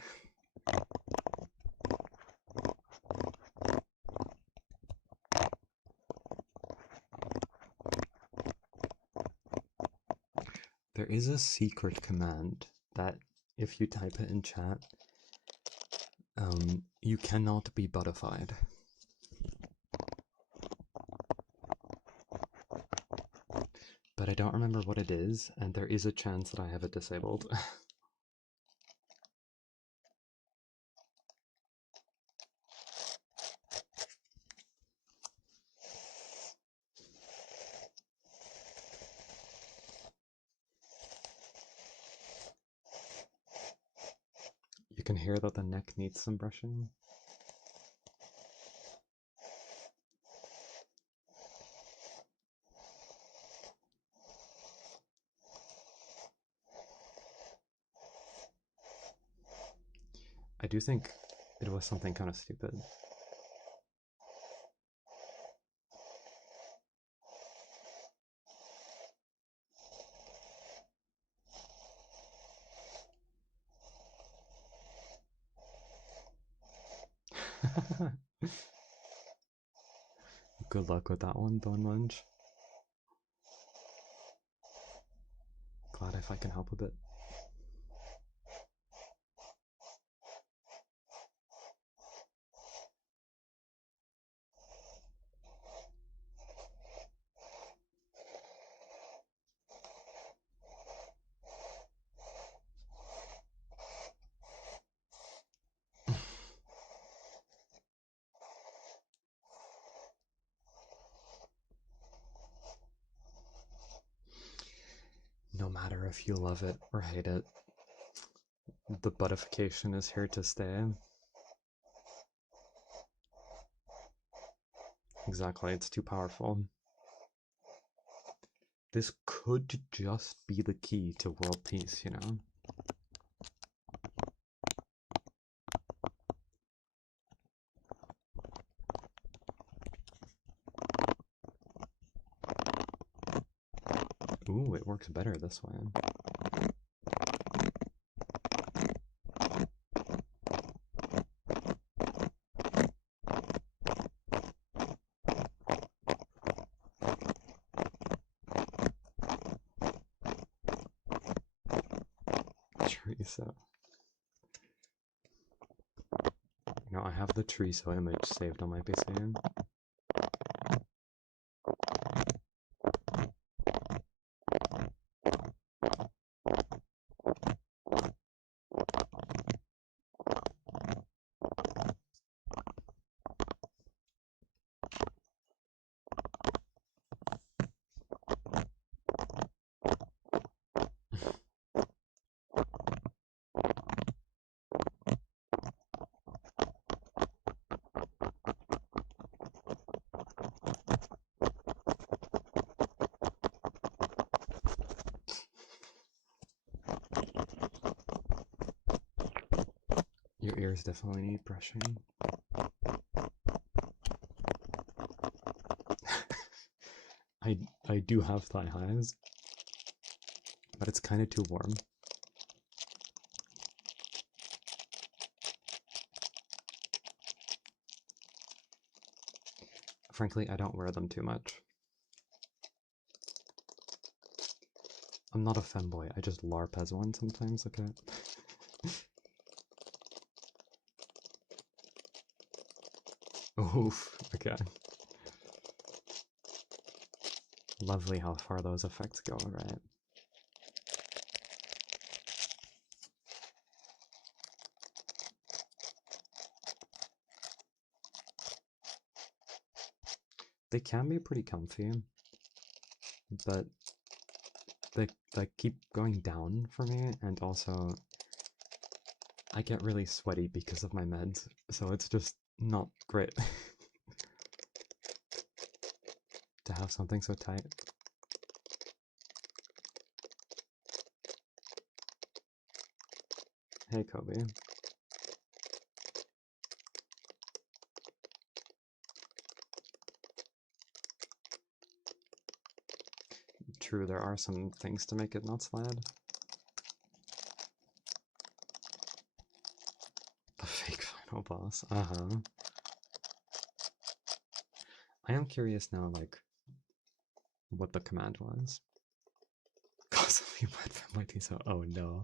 There is a secret command that if you type it in chat, you cannot be buttified. But I don't remember what it is, and there is a chance that I have it disabled. You can hear that the neck needs some brushing. I do think it was something kind of stupid. Good luck with that one, Bone Munch. Glad if I can help a bit. No matter if you love it or hate it, the buttification is here to stay. Exactly, it's too powerful. This could just be the key to world peace, you know? Ooh, it works better this way. Chorizo. You know, I have the chorizo image saved on my PC. Your ears definitely need brushing. I do have thigh highs, but it's kind of too warm. Frankly, I don't wear them too much. I'm not a femboy, I just LARP as one sometimes, okay? Oof, okay. Lovely how far those effects go, right? They can be pretty comfy, but they keep going down for me, and also I get really sweaty because of my meds, so it's just not great to have something so tight. Hey, Kobe. True, there are some things to make it not slide. The fake final boss. Uh-huh. I am curious now, like, what the command was. Constantly wet from my teeth, so oh no.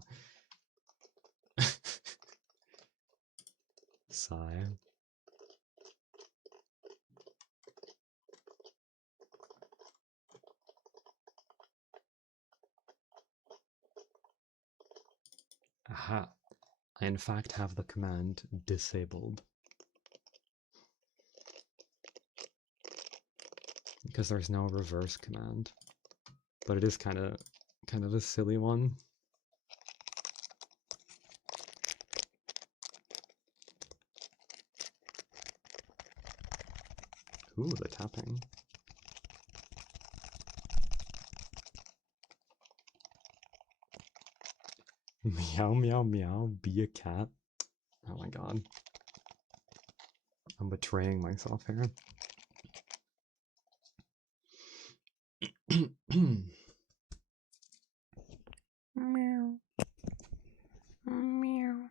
Sigh. Aha. I in fact have the command disabled. Because there's no reverse command. But it is kind of a silly one. Ooh, the tapping. Meow, meow, meow, be a cat. Oh my god. I'm betraying myself here. Meow. Meow.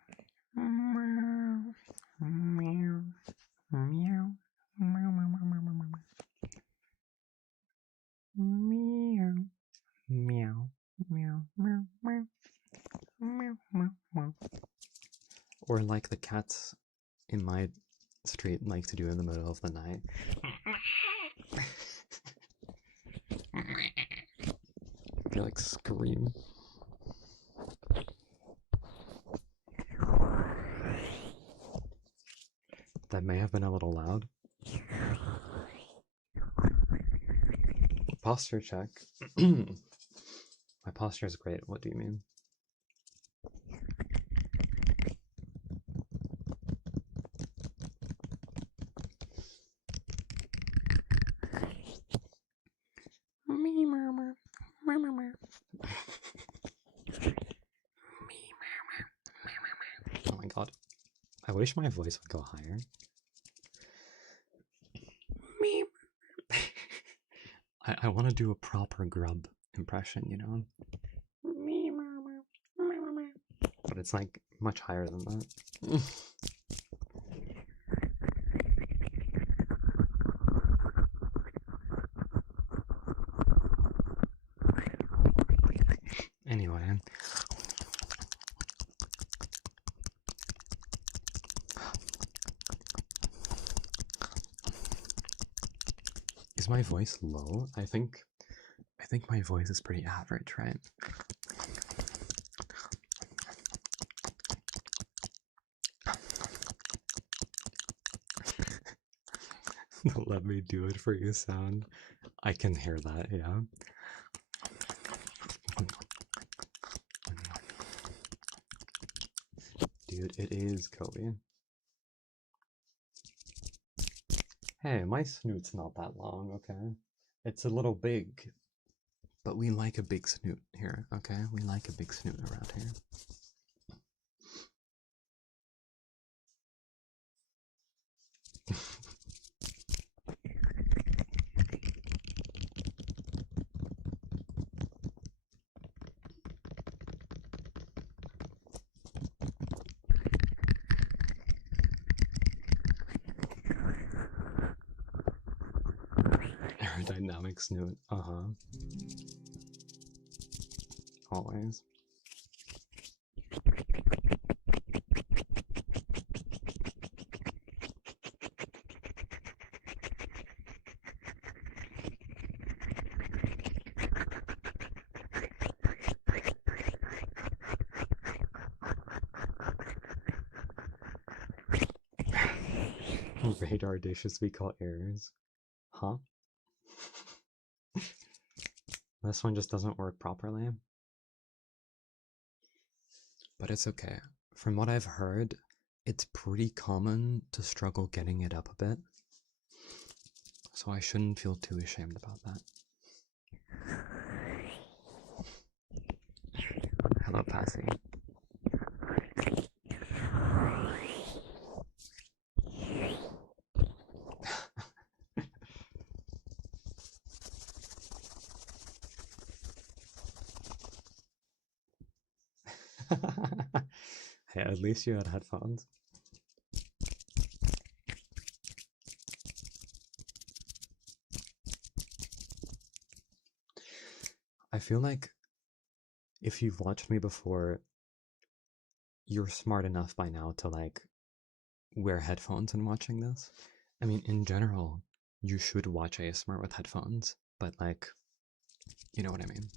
Meow. Meow. Or like the cats in my street like to do in the middle of the night. They like scream. That may have been a little loud. Posture check. My posture is great. What do you mean? Me murmur. Murmur. Oh my god. I wish my voice would go higher. Me. I want to do a proper grub impression, you know? Me murmur. But it's like much higher than that. Anyway. Is my voice low? I think my voice is pretty average, right? Let me do it for you sound. I can hear that, yeah. Dude, it is Kobe. Hey, my snoot's not that long, okay? It's a little big, but we like a big snoot here, okay? We like a big snoot around here. Aerodynamic snoot, always. Radar dishes we call errors. Huh? This one just doesn't work properly. But it's okay. From what I've heard, it's pretty common to struggle getting it up a bit. So I shouldn't feel too ashamed about that. Hello, Passy. Hey, at least you had headphones. I feel like if you've watched me before, you're smart enough by now to like wear headphones and watching this. I mean, in general, you should watch ASMR with headphones, but like, you know what I mean.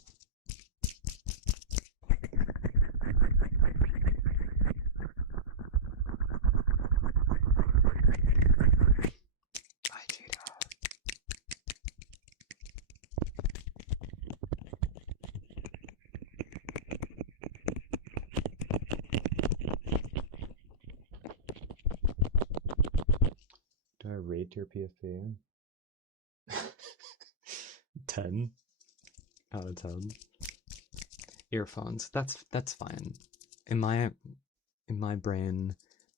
Bye, Cheeto. Do I rate your PFP? 10 out of 10. Earphones, that's fine. In my brain,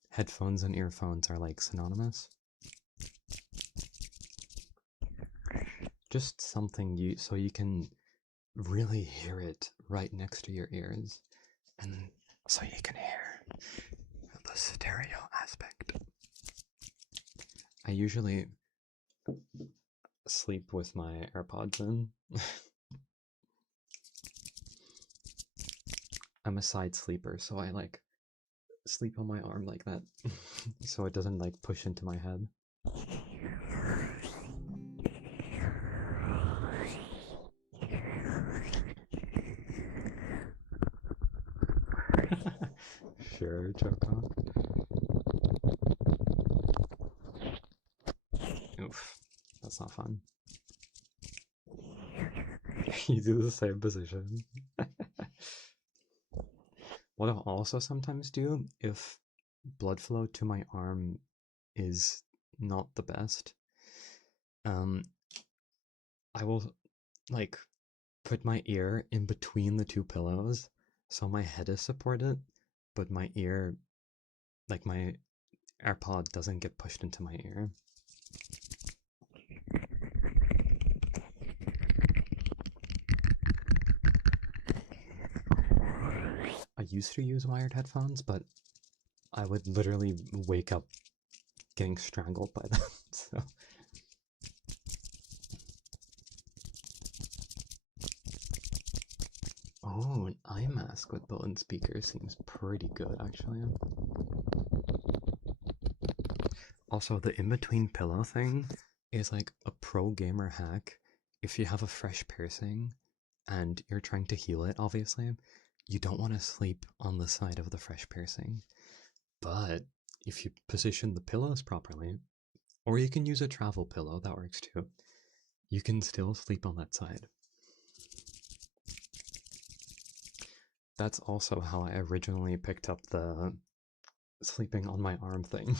headphones and earphones are like synonymous. Just something so you can really hear it right next to your ears, and so you can hear the stereo aspect. I usually sleep with my AirPods in. I'm a side sleeper, so I like sleep on my arm like that so it doesn't like push into my head. Sure, Choco. Oof, that's not fun. You do the same position. What I'll also sometimes do if blood flow to my arm is not the best, I will like put my ear in between the two pillows so my head is supported, but my ear, like my AirPod, doesn't get pushed into my ear. I used to use wired headphones, but I would literally wake up getting strangled by them. So. Oh, an eye mask with built-in speakers seems pretty good, actually. Also, the in-between pillow thing is like a pro gamer hack. If you have a fresh piercing and you're trying to heal it, obviously, you don't want to sleep on the side of the fresh piercing. But if you position the pillows properly, or you can use a travel pillow, that works too, you can still sleep on that side. That's also how I originally picked up the sleeping on my arm thing.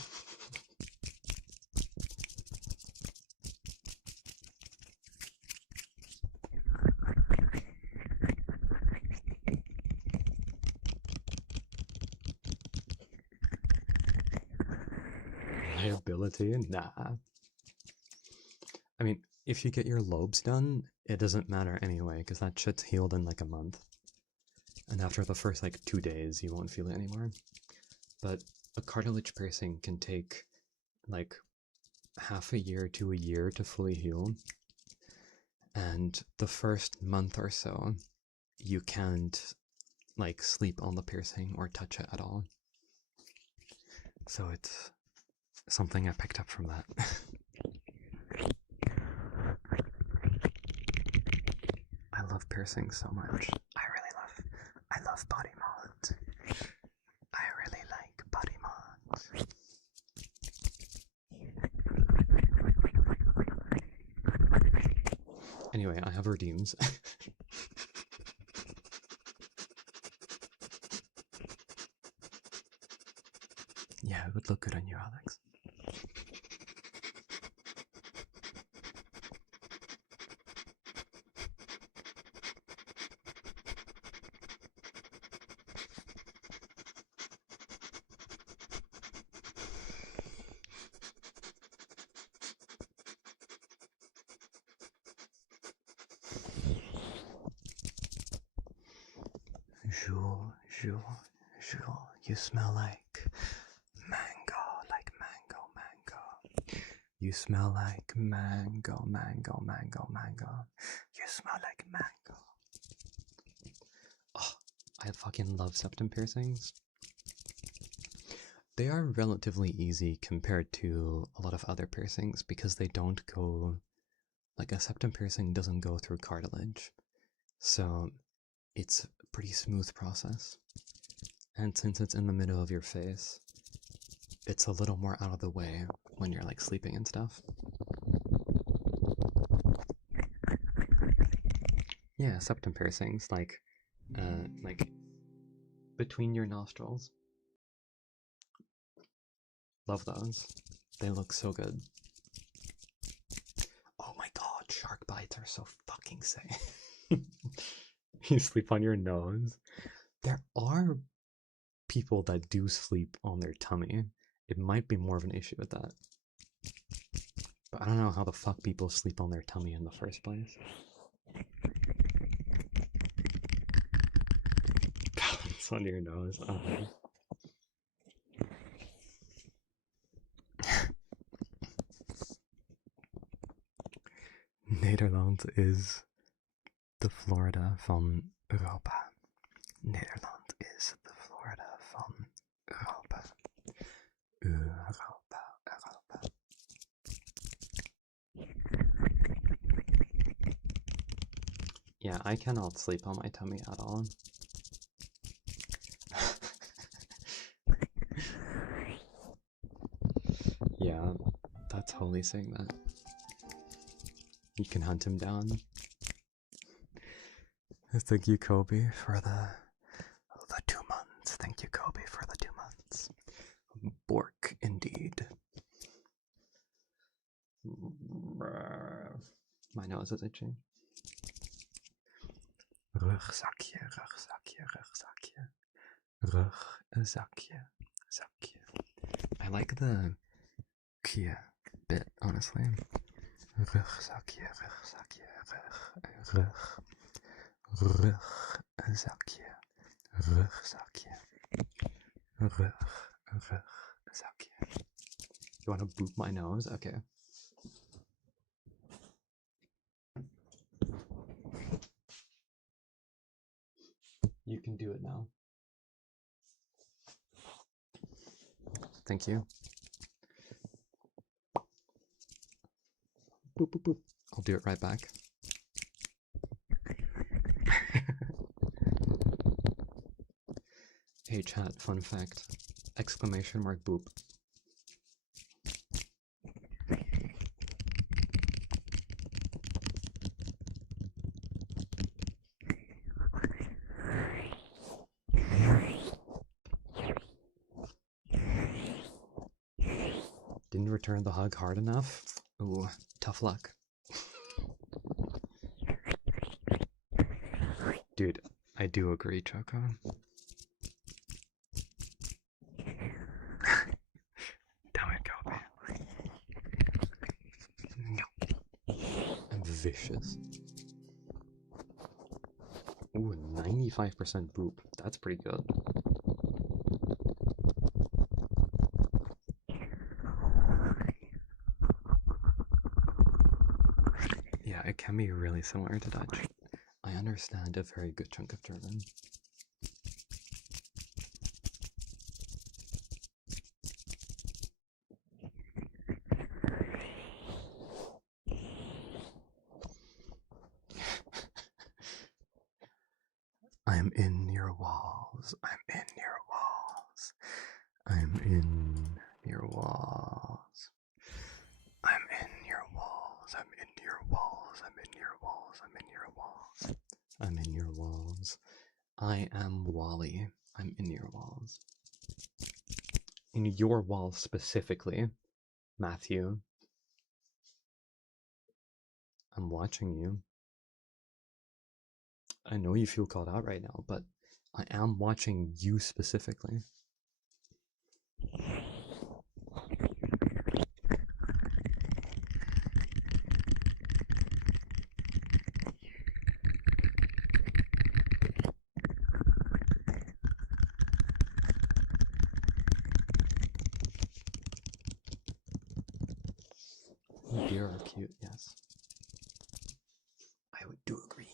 Liability? Nah. I mean, if you get your lobes done, it doesn't matter anyway, because that shit's healed in like a month. And after the first like 2 days, you won't feel it anymore. But a cartilage piercing can take like half a year to a year to fully heal. And the first month or so, you can't like sleep on the piercing or touch it at all. So it's something I picked up from that. I love piercings so much. I love body mods. I really like body mods. Anyway, I have redeems. Yeah, it would look good on you, Alex. Jewel, Jewel, Jewel, you smell like mango, mango. You smell like mango, mango, mango, mango. You smell like mango. Oh, I fucking love septum piercings. They are relatively easy compared to a lot of other piercings because they don't go, like a septum piercing doesn't go through cartilage. So it's a pretty smooth process. And since it's in the middle of your face, it's a little more out of the way when you're like sleeping and stuff. Yeah, septum piercings, like between your nostrils. Love those. They look so good. Oh my god, shark bites are so fucking safe. You sleep on your nose. There are people that do sleep on their tummy. It might be more of an issue with that. But I don't know how the fuck people sleep on their tummy in the first place. Balance on your nose. Nederland is de Florida van Europa. Nederland is de Florida van Europa. Yeah, I cannot sleep on my tummy at all. Yeah, that's Holy saying that. You can hunt him down. Thank you, Kobe, for the 2 months. Thank you, Kobe, for the 2 months. Bork, indeed. My nose is itching. Rugzakje, rugzakje, rugzakje. Rugzakje, zakje. I like the kia bit, honestly. Rugzakje, rugzakje, rugzakje, rugzakje, rugzakje. You want to boop my nose? Okay. You can do it now. Thank you. Boop, boop, boop. I'll do it right back. Hey chat, fun fact. Exclamation mark boop. Didn't return the hug hard enough? Ooh, tough luck. Dude, I do agree, Choco. Damn it, Kobe. No. I'm vicious. Ooh, 95% boop. That's pretty good. Yeah, it can be really similar to Dutch. I understand a very good chunk of German. I'm in your walls. I'm in your walls. I'm in your walls. I'm in your walls. I'm in your walls. I'm in your walls. I'm in your walls. I'm in your walls. I am Wally. I'm in your walls. In your walls specifically, Matthew. I'm watching you. I know you feel called out right now, but I am watching you specifically. Deer are cute, yes. I would do agree.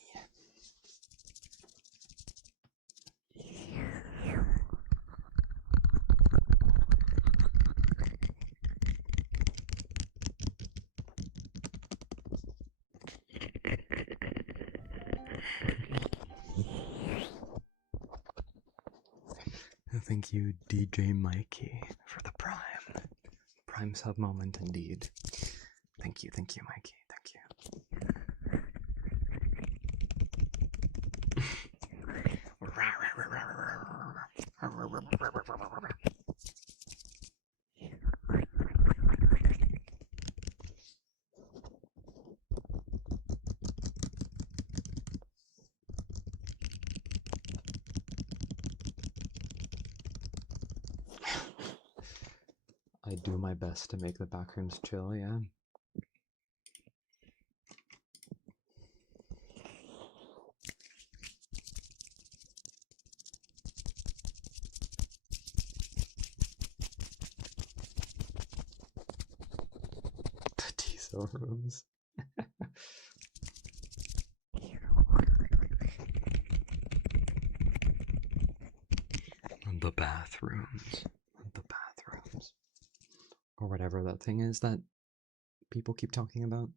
Thank you, DJ Mikey, for the Prime. Prime sub moment indeed. Thank you, Mikey. Thank you. I do my best to make the backrooms chill, yeah. The Tiso rooms. The bathrooms. The bathrooms. Or whatever that thing is that people keep talking about.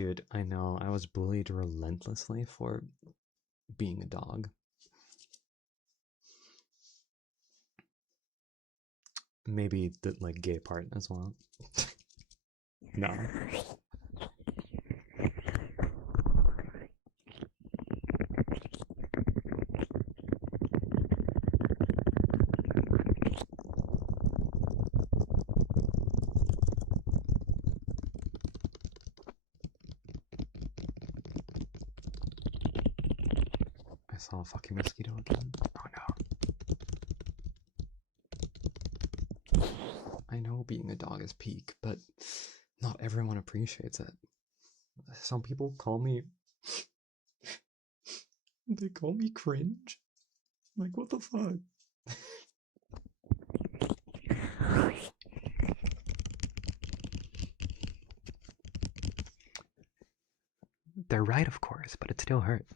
Dude, I know, I was bullied relentlessly for being a dog. Maybe the like gay part as well. No. I saw a fucking mosquito again. Oh no. I know being a dog is peak, but not everyone appreciates it. Some people call me. They call me cringe. Like, what the fuck? They're right, of course, but it still hurt.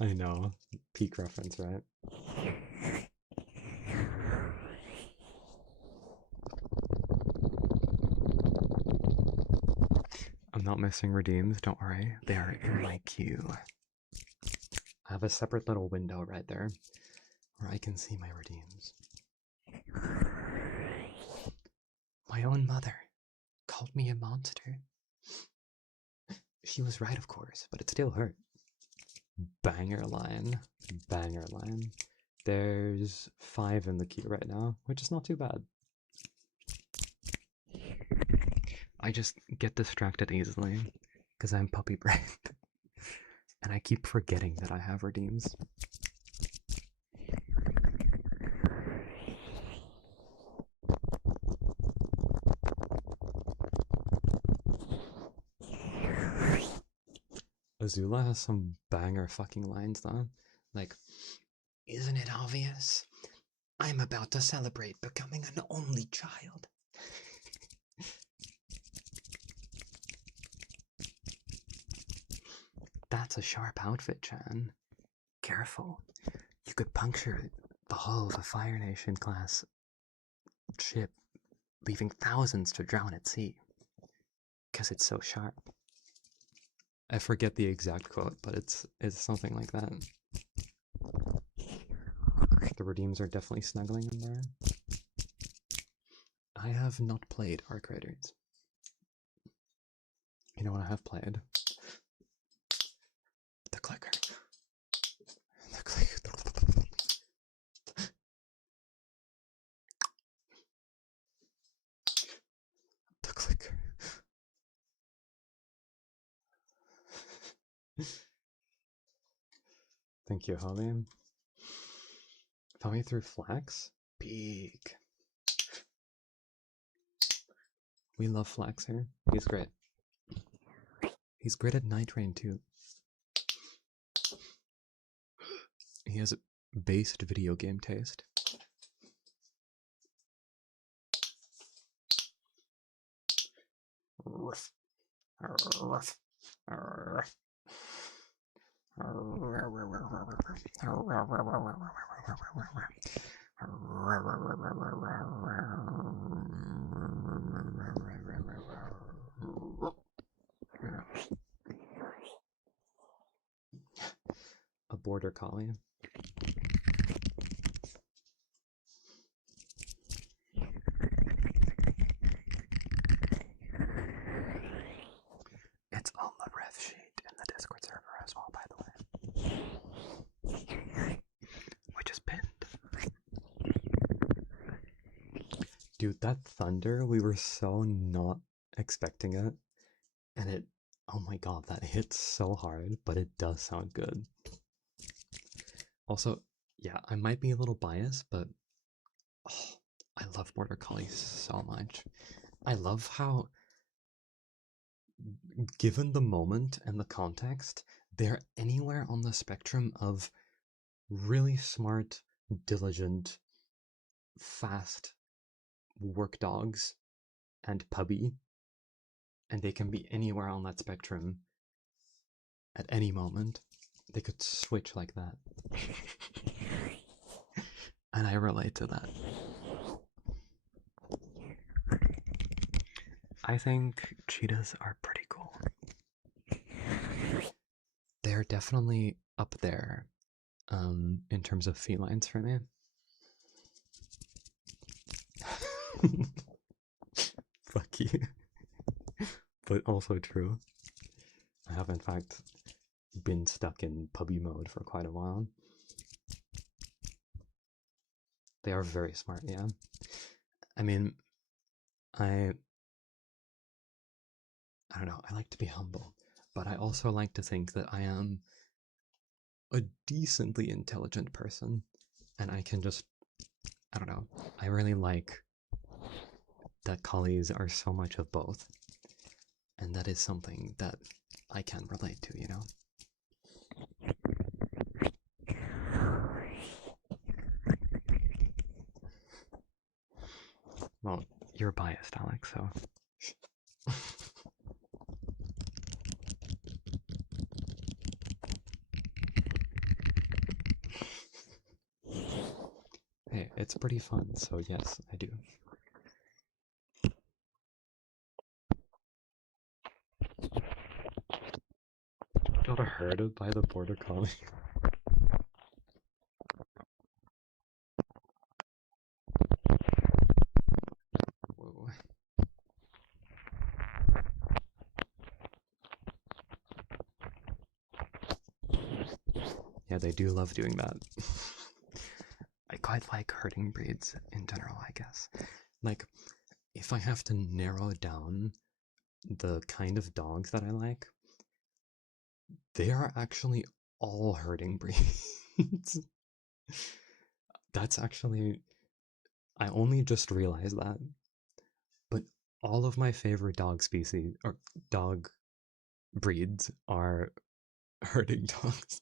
I know. Peak reference, right? I'm not missing redeems, don't worry. They are in my queue. I have a separate little window right there where I can see my redeems. My own mother called me a monster. She was right, of course, but it still hurt. Banger line. Banger line. There's 5 in the queue right now, which is not too bad. I just get distracted easily because I'm puppy brained. And I keep forgetting that I have redeems. Azula has some banger fucking lines though. Like, isn't it obvious? I'm about to celebrate becoming an only child. That's a sharp outfit, Chan. Careful. You could puncture the hull of a Fire Nation class ship, leaving thousands to drown at sea. Because it's so sharp. I forget the exact quote, but it's something like that. The redeems are definitely snuggling in there. I have not played Arc Raiders. You know what I have played? The clicker. The clicker. The clicker. Thank you, Holly. Found me through Flax? Big. We love Flax here. He's great. He's great at Night Rain too. He has based video game taste. Ruff. Ruff. Ruff. A border collie. It's on the ref sheet in the Discord server as well, by the way. Which is pinned. Dude, that thunder, we were so not expecting it. And it, oh my god, that hits so hard, but it does sound good. Also, yeah, I might be a little biased, but oh, I love Border Collies so much. I love how, given the moment and the context, they're anywhere on the spectrum of really smart, diligent, fast work dogs and puppy, and they can be anywhere on that spectrum at any moment. They could switch like that. And I relate to that. I think cheetahs are pretty cool. They're definitely up there in terms of felines for me. Fuck you. But also true. I have in fact been stuck in puppy mode for quite a while. They are very smart, yeah. I mean, I don't know, I like to be humble, but I also like to think that I am a decently intelligent person, and I can just, I don't know, I really like that collies are so much of both, and that is something that I can relate to, you know? Well, you're biased, Alex, so... Hey, it's pretty fun, so yes, I do. Got herded by the border collie. Whoa. Yeah, they do love doing that. I quite like herding breeds in general, I guess. Like, if I have to narrow down the kind of dogs that I like, they are actually all herding breeds. That's actually, I only just realized that. But all of my favorite dog species, or dog breeds, are herding dogs.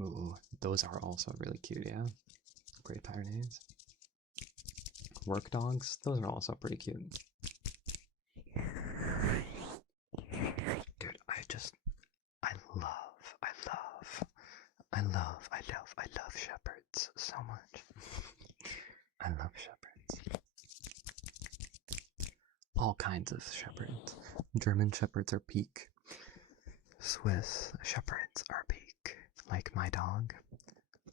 Ooh, those are also really cute, yeah. Great Pyrenees. Work dogs, those are also pretty cute. Dude, I love shepherds so much. I love shepherds. All kinds of shepherds. German shepherds are peak. Swiss shepherds are peak. Like my dog.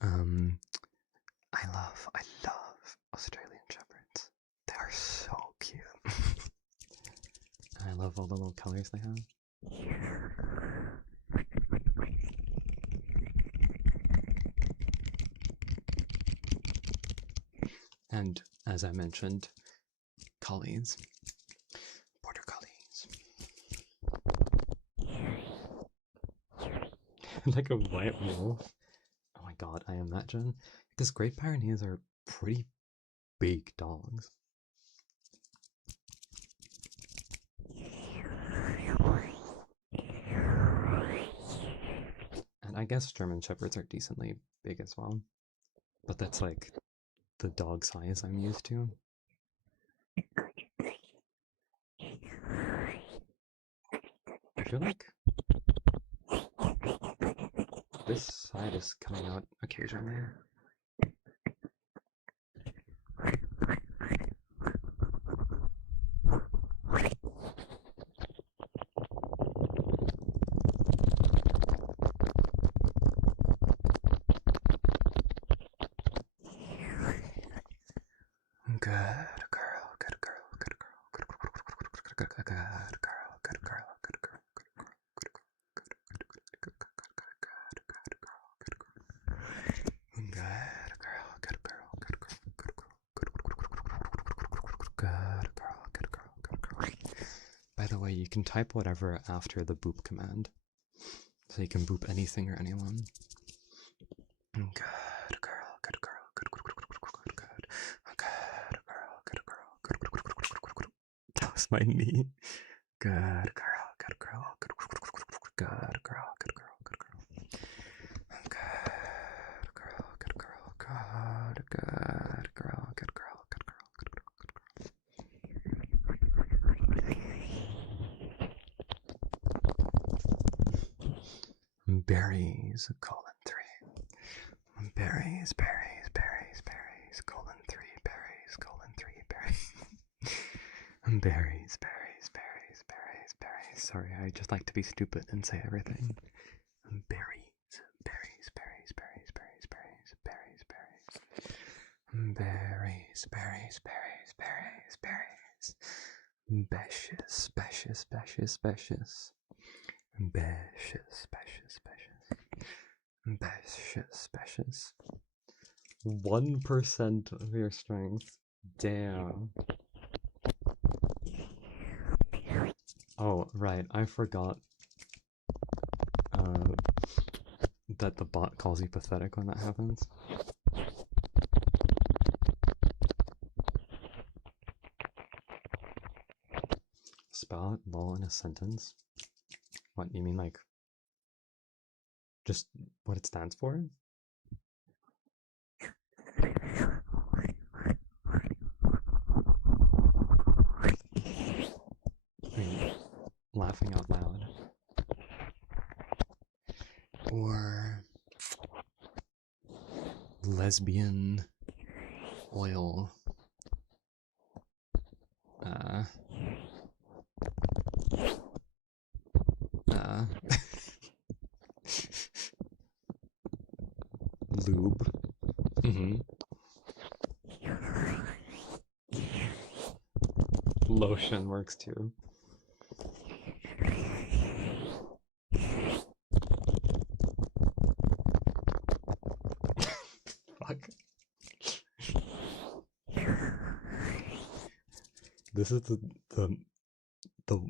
I love Australian shepherds. They are so cute. I love all the little colors they have. And as I mentioned, collies. Border collies. Like a white wolf. Oh my god, I imagine. Because Great Pyrenees are pretty big dogs. And I guess German Shepherds are decently big as well. But that's like the dog size I'm used to. I feel like this side is coming out occasionally. Good girl, good girl, good girl, good girl, good girl, good girl, good girl, good girl. By the way, you can type whatever after the boop command. So you can boop anything or anyone. Good girl, good girl, good, good, good, good, good, good, good, good girl, good girl, good, good, good, good, good, good, good. That was my knee. Good girl, good girl, good, good, good, good, good, good girl, good girl, good girl. Good girl, good girl, good, good girl, good girl, good girl, good girl, good girl. Berries, colon 3. Berries, berries, berries, berries, colon 3, berries, colon 3, berries. Berries, berries, berries, berries, berries. Sorry, I just like to be stupid and say everything. Berries, berries, berries, berries, berries, berries, berries, berries. Berries, berries, berries, berries, berries. Beshes, beshes, beshes, beshes. Beshes, beshes, beshes. Beshes, beshes. 1% of your strength. Damn. Oh, right, I forgot that the bot calls you pathetic when that happens. Spell out lol in a sentence? What, you mean like just what it stands for? I mean, laughing out loud. Or lesbian oil. Lube. Lotion works too. Fuck. This is the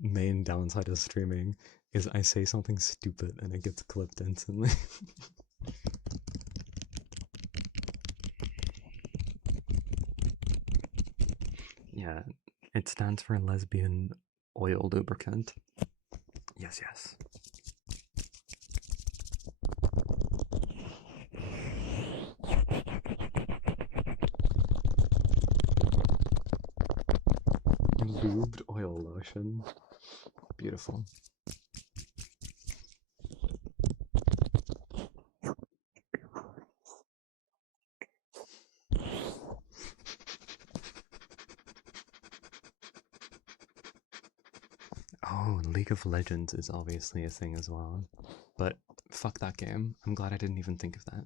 main downside of streaming is I say something stupid and it gets clipped instantly. Yeah, it stands for lesbian oil lubricant. Yes, yes. Lubed oil lotion. Beautiful. Oh, League of Legends is obviously a thing as well. But fuck that game. I'm glad I didn't even think of that.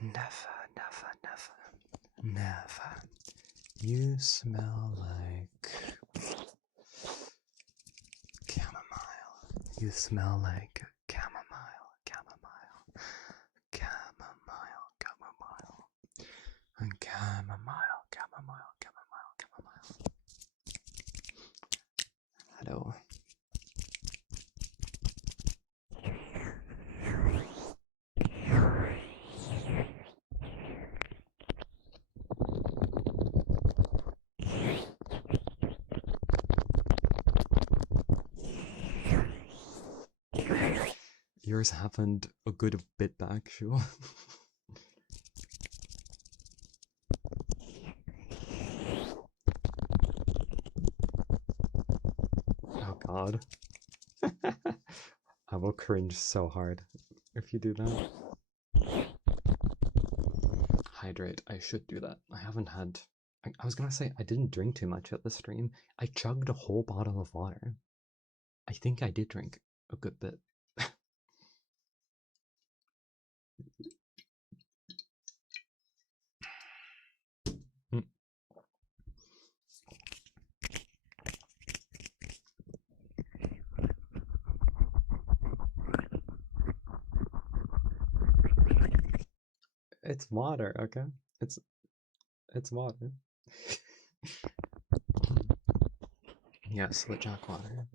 Never, never, never, never. You smell like chamomile. You smell like chamomile, chamomile, chamomile, chamomile, and chamomile, chamomile, chamomile, chamomile. Hello. Yours happened a good bit back, sure. Oh god. I will cringe so hard if you do that. Hydrate. I should do that. I haven't had... I was gonna say, I didn't drink too much at the stream. I chugged a whole bottle of water. I think I did drink a good bit. It's water, okay? It's it's water. Yes, the Jack water.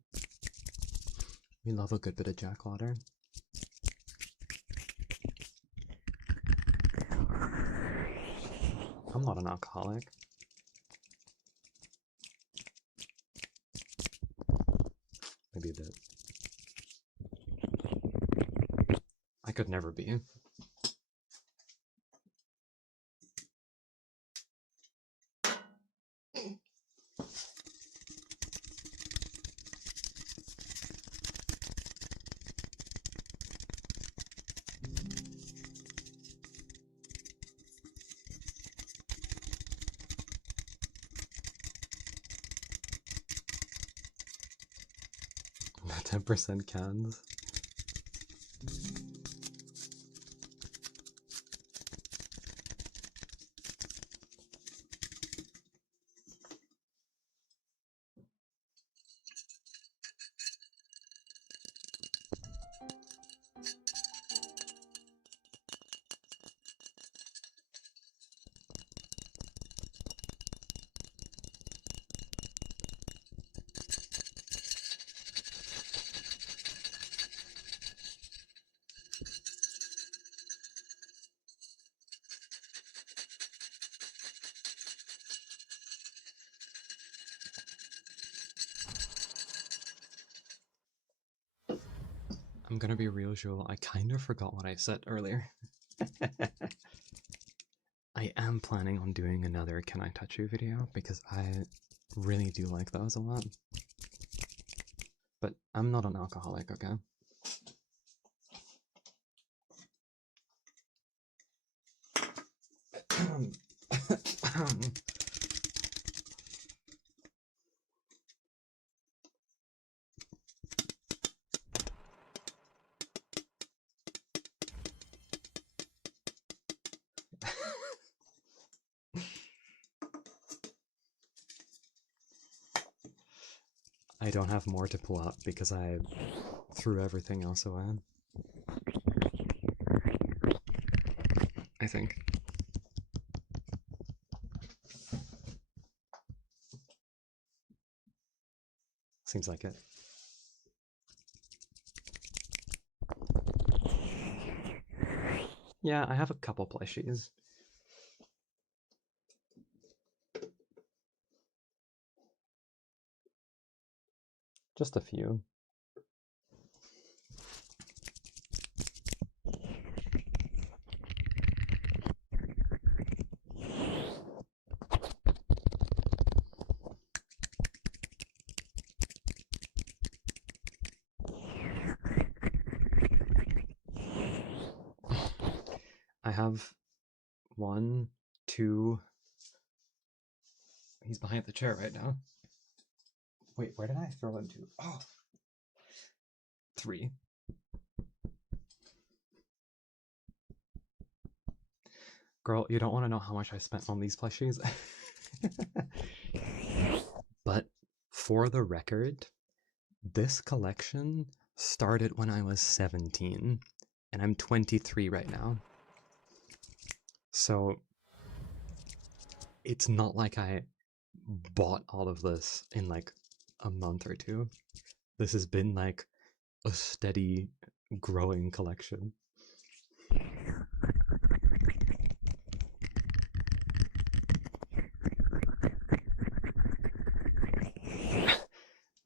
We love a good bit of Jack water. I'm not an alcoholic. Maybe a bit. I could never be. The 10% cans. I'm gonna be real, Joel. I kind of forgot what I said earlier. I am planning on doing another Can I Touch You video because I really do like those a lot. But I'm not an alcoholic, okay? I don't have more to pull up because I threw everything else away. I think. Seems like it. Yeah, I have a couple plushies. Just a few. I have 1, 2. He's behind the chair right now. Wait, where did I throw him to? Oh, 3. Girl, you don't want to know how much I spent on these plushies. But for the record, this collection started when I was 17, and I'm 23 right now. So it's not like I bought all of this in like a month or two. This has been like a steady growing collection.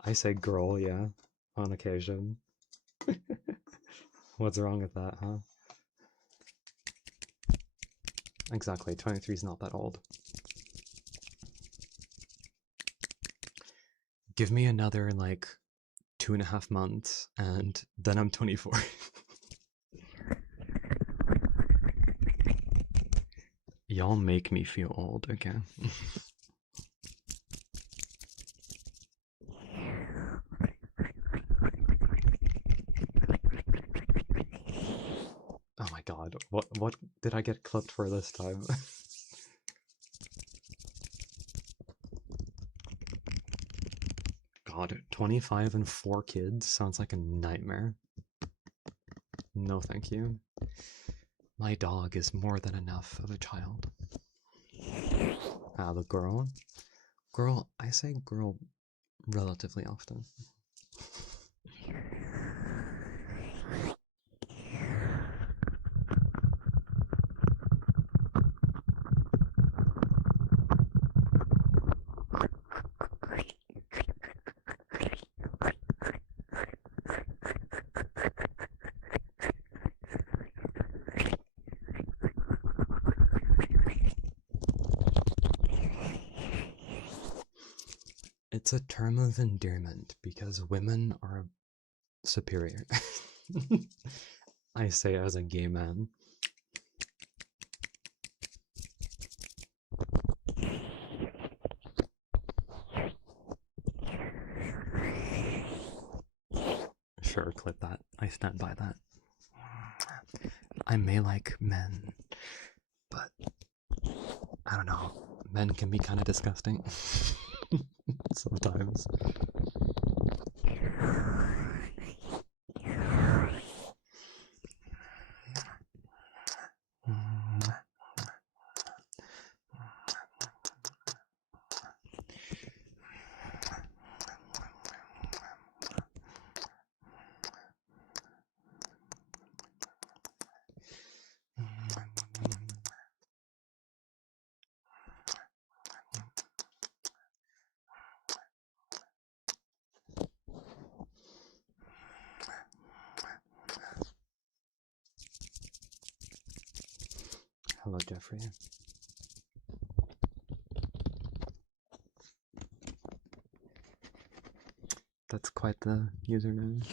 I say girl, yeah, on occasion. What's wrong with that, huh? Exactly, 23 is not that old. Give me another like 2.5 months and then I'm 24. Y'all make me feel old again. Oh my god, what did I get clipped for this time? God, 25 and 4 kids sounds like a nightmare. No thank you. My dog is more than enough of a child. The girl? Girl, I say girl relatively often. It's a term of endearment because women are superior. I say as a gay man. Sure, clip that. I stand by that. I may like men, but I don't know. Men can be kind of disgusting sometimes. Hello, Jeffrey. That's quite the username.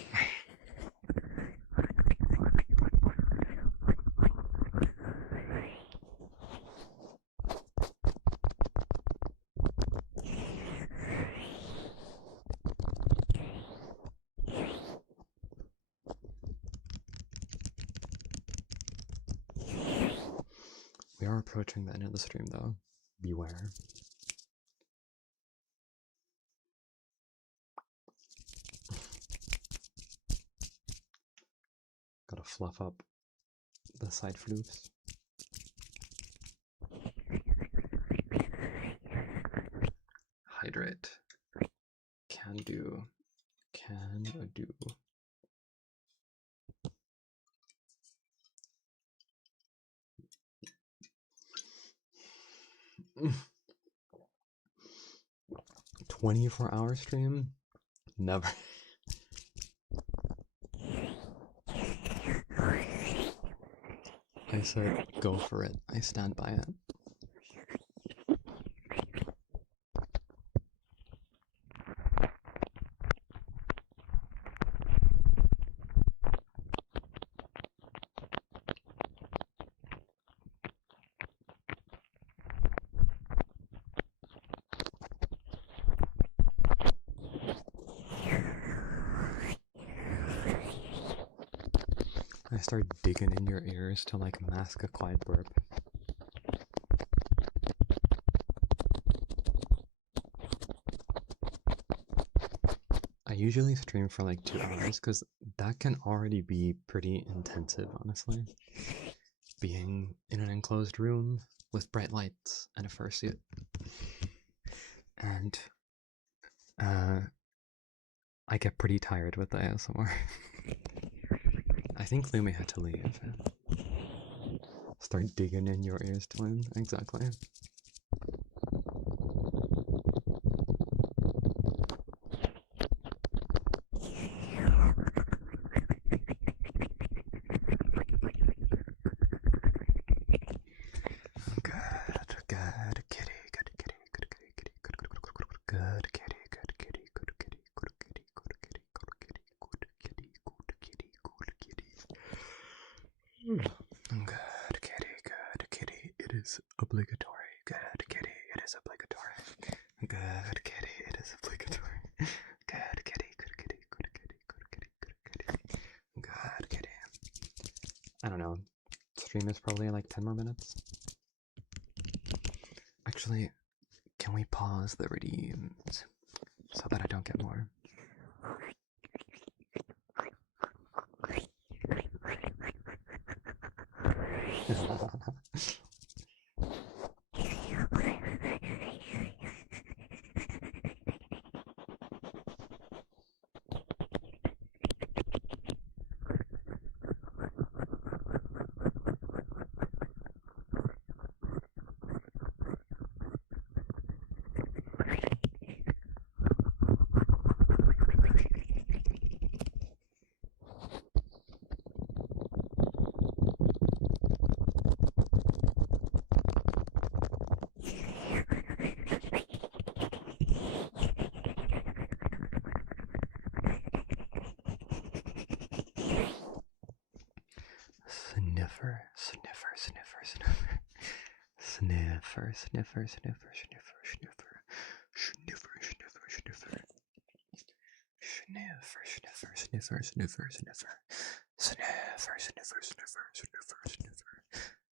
We are approaching the end of the stream, though. Beware. Gotta fluff up the side floofs. Hydrate. Can do. Can do. Mm. 24-hour stream? Never. I said go for it. I stand by it. I start digging in your ears to like mask a quiet burp. I usually stream for like 2 hours because that can already be pretty intensive, honestly. Being in an enclosed room with bright lights and a fursuit. And I get pretty tired with the ASMR. I think Lumi had to leave. Start digging in your ears, twin. Exactly. Good kitty, good kitty, good kitty, good kitty, good kitty, good kitty, good kitty, good kitty, good kitty, good kitty, good kitty, good kitty, good kitty. Good kitty, good kitty, it is obligatory. Good kitty, it is obligatory. Good kitty, it is obligatory. Good kitty, good kitty, good kitty, good kitty, good kitty. Good kitty. I don't know. Stream is probably like 10 more minutes. Actually, can we pause the redeems so that I don't get more? Sniffer, sniffer, sniffer, sniffer. Sniffer, sniffer, sniffer, sniffer, sniffer. Sniffer, sniffer, sniffer. Sniffer, sniffer, sniffer, sniffer, sniffer. Sniffer, sniffer, sniffer, sniffer, sniffer.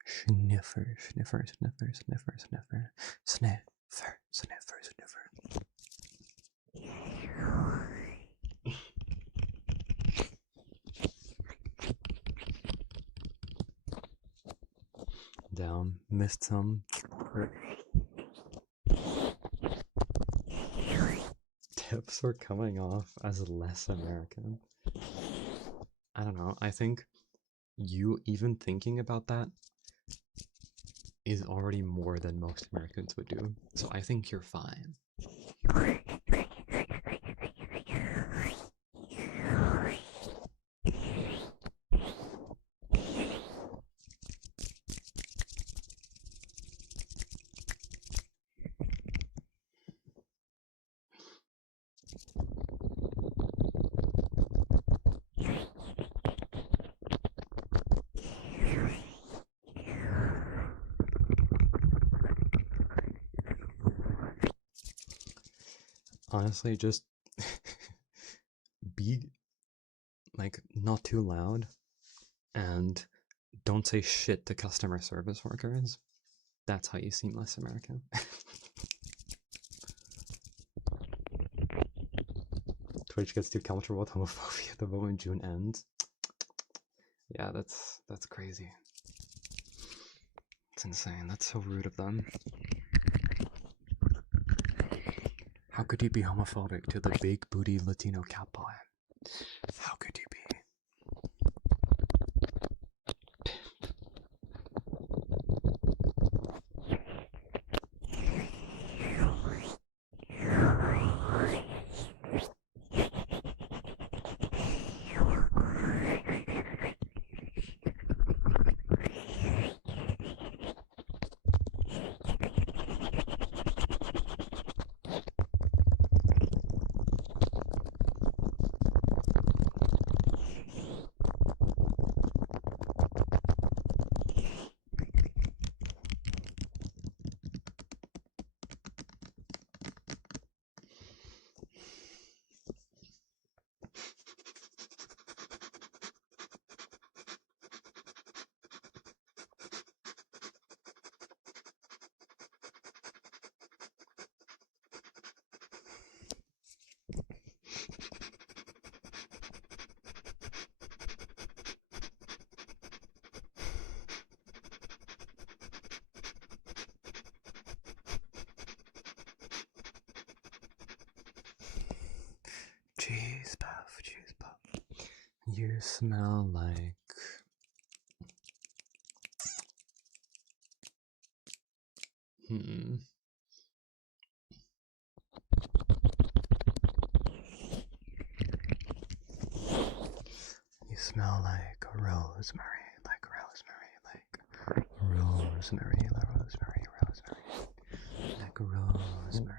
Sniffer, sniffer, sniffer, sniffer, sniffer. Sniffer, sniffer, sniffer. Down, missed some. Tips are coming off as less American. I don't know. I think you even thinking about that is already more than most Americans would do. So I think you're fine. Honestly, just be like not too loud and don't say shit to customer service workers. That's how you seem less American. Twitch gets too comfortable with homophobia the moment June ends. Yeah, that's crazy. It's insane. That's so rude of them. How could you be homophobic to the big booty Latino cat boy? How could you be? Cheese puff, cheese puff. You smell like... You smell like rosemary, like rosemary, like rosemary, rosemary, rosemary, like rosemary.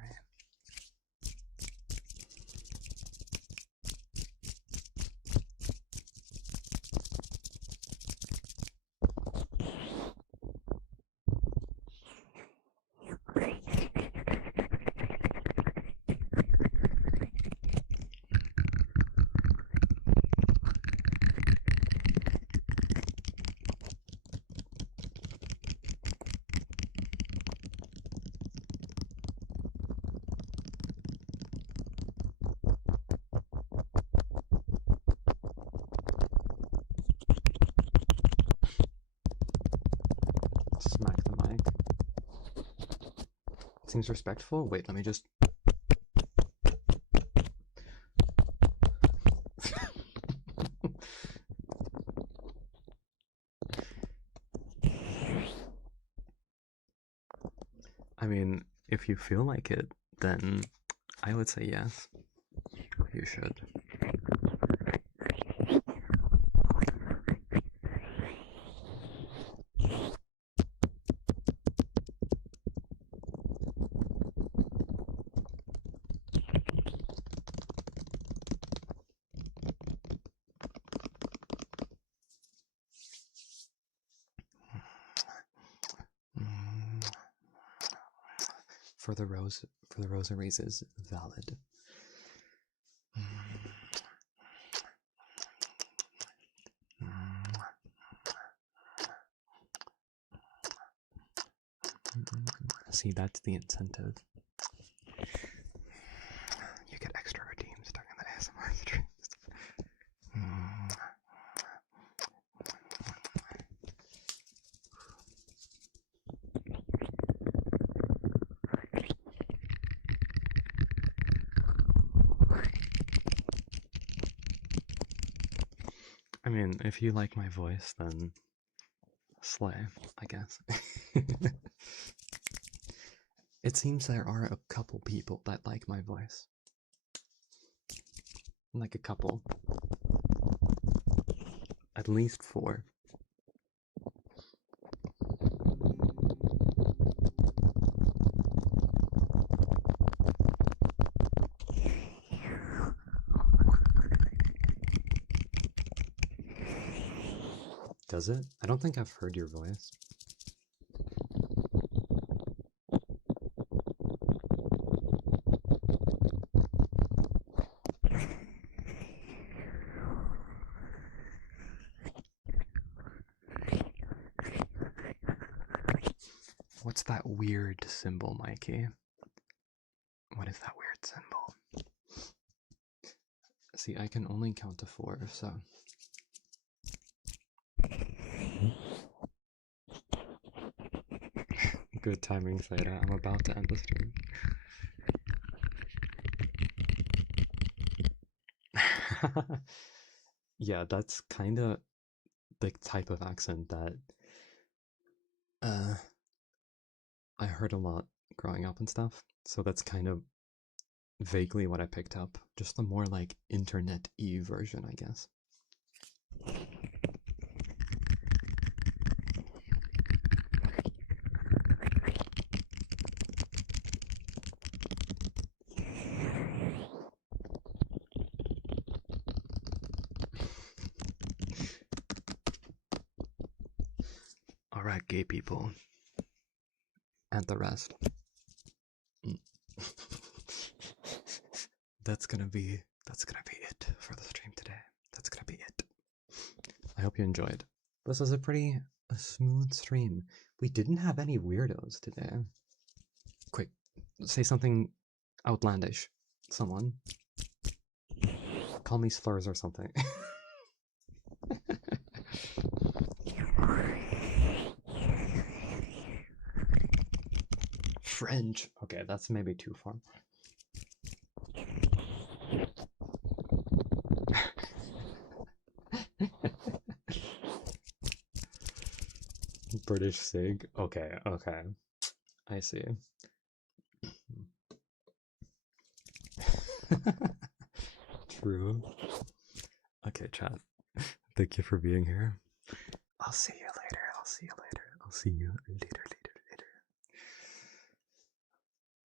seems respectful. Wait, let me just. I mean, if you feel like it, then I would say yes. You should. For the rosaries is valid. See, that's the incentive. You get extra redeems during the ASMR streams. I mean, if you like my voice, then slay, I guess. It seems there are a couple people that like my voice. Like a couple. At least 4. Does it? I don't think I've heard your voice. What's that weird symbol, Mikey? What is that weird symbol? See, I can only count to 4, so. Good timing, Theta. I'm about to end the stream. Yeah, that's kind of the type of accent that I heard a lot growing up and stuff. So that's kind of vaguely what I picked up. Just the more like internet-y version, I guess. Alright, gay people. And the rest. That's gonna be it for the stream today. That's gonna be it. I hope you enjoyed. This was a pretty smooth stream. We didn't have any weirdos today. Quick, say something outlandish. Someone. Call me slurs or something. French. Okay, that's maybe too far. British Sig. Okay, okay. I see. True. Okay, chat. Thank you for being here. I'll see you later. I'll see you later. I'll see you later.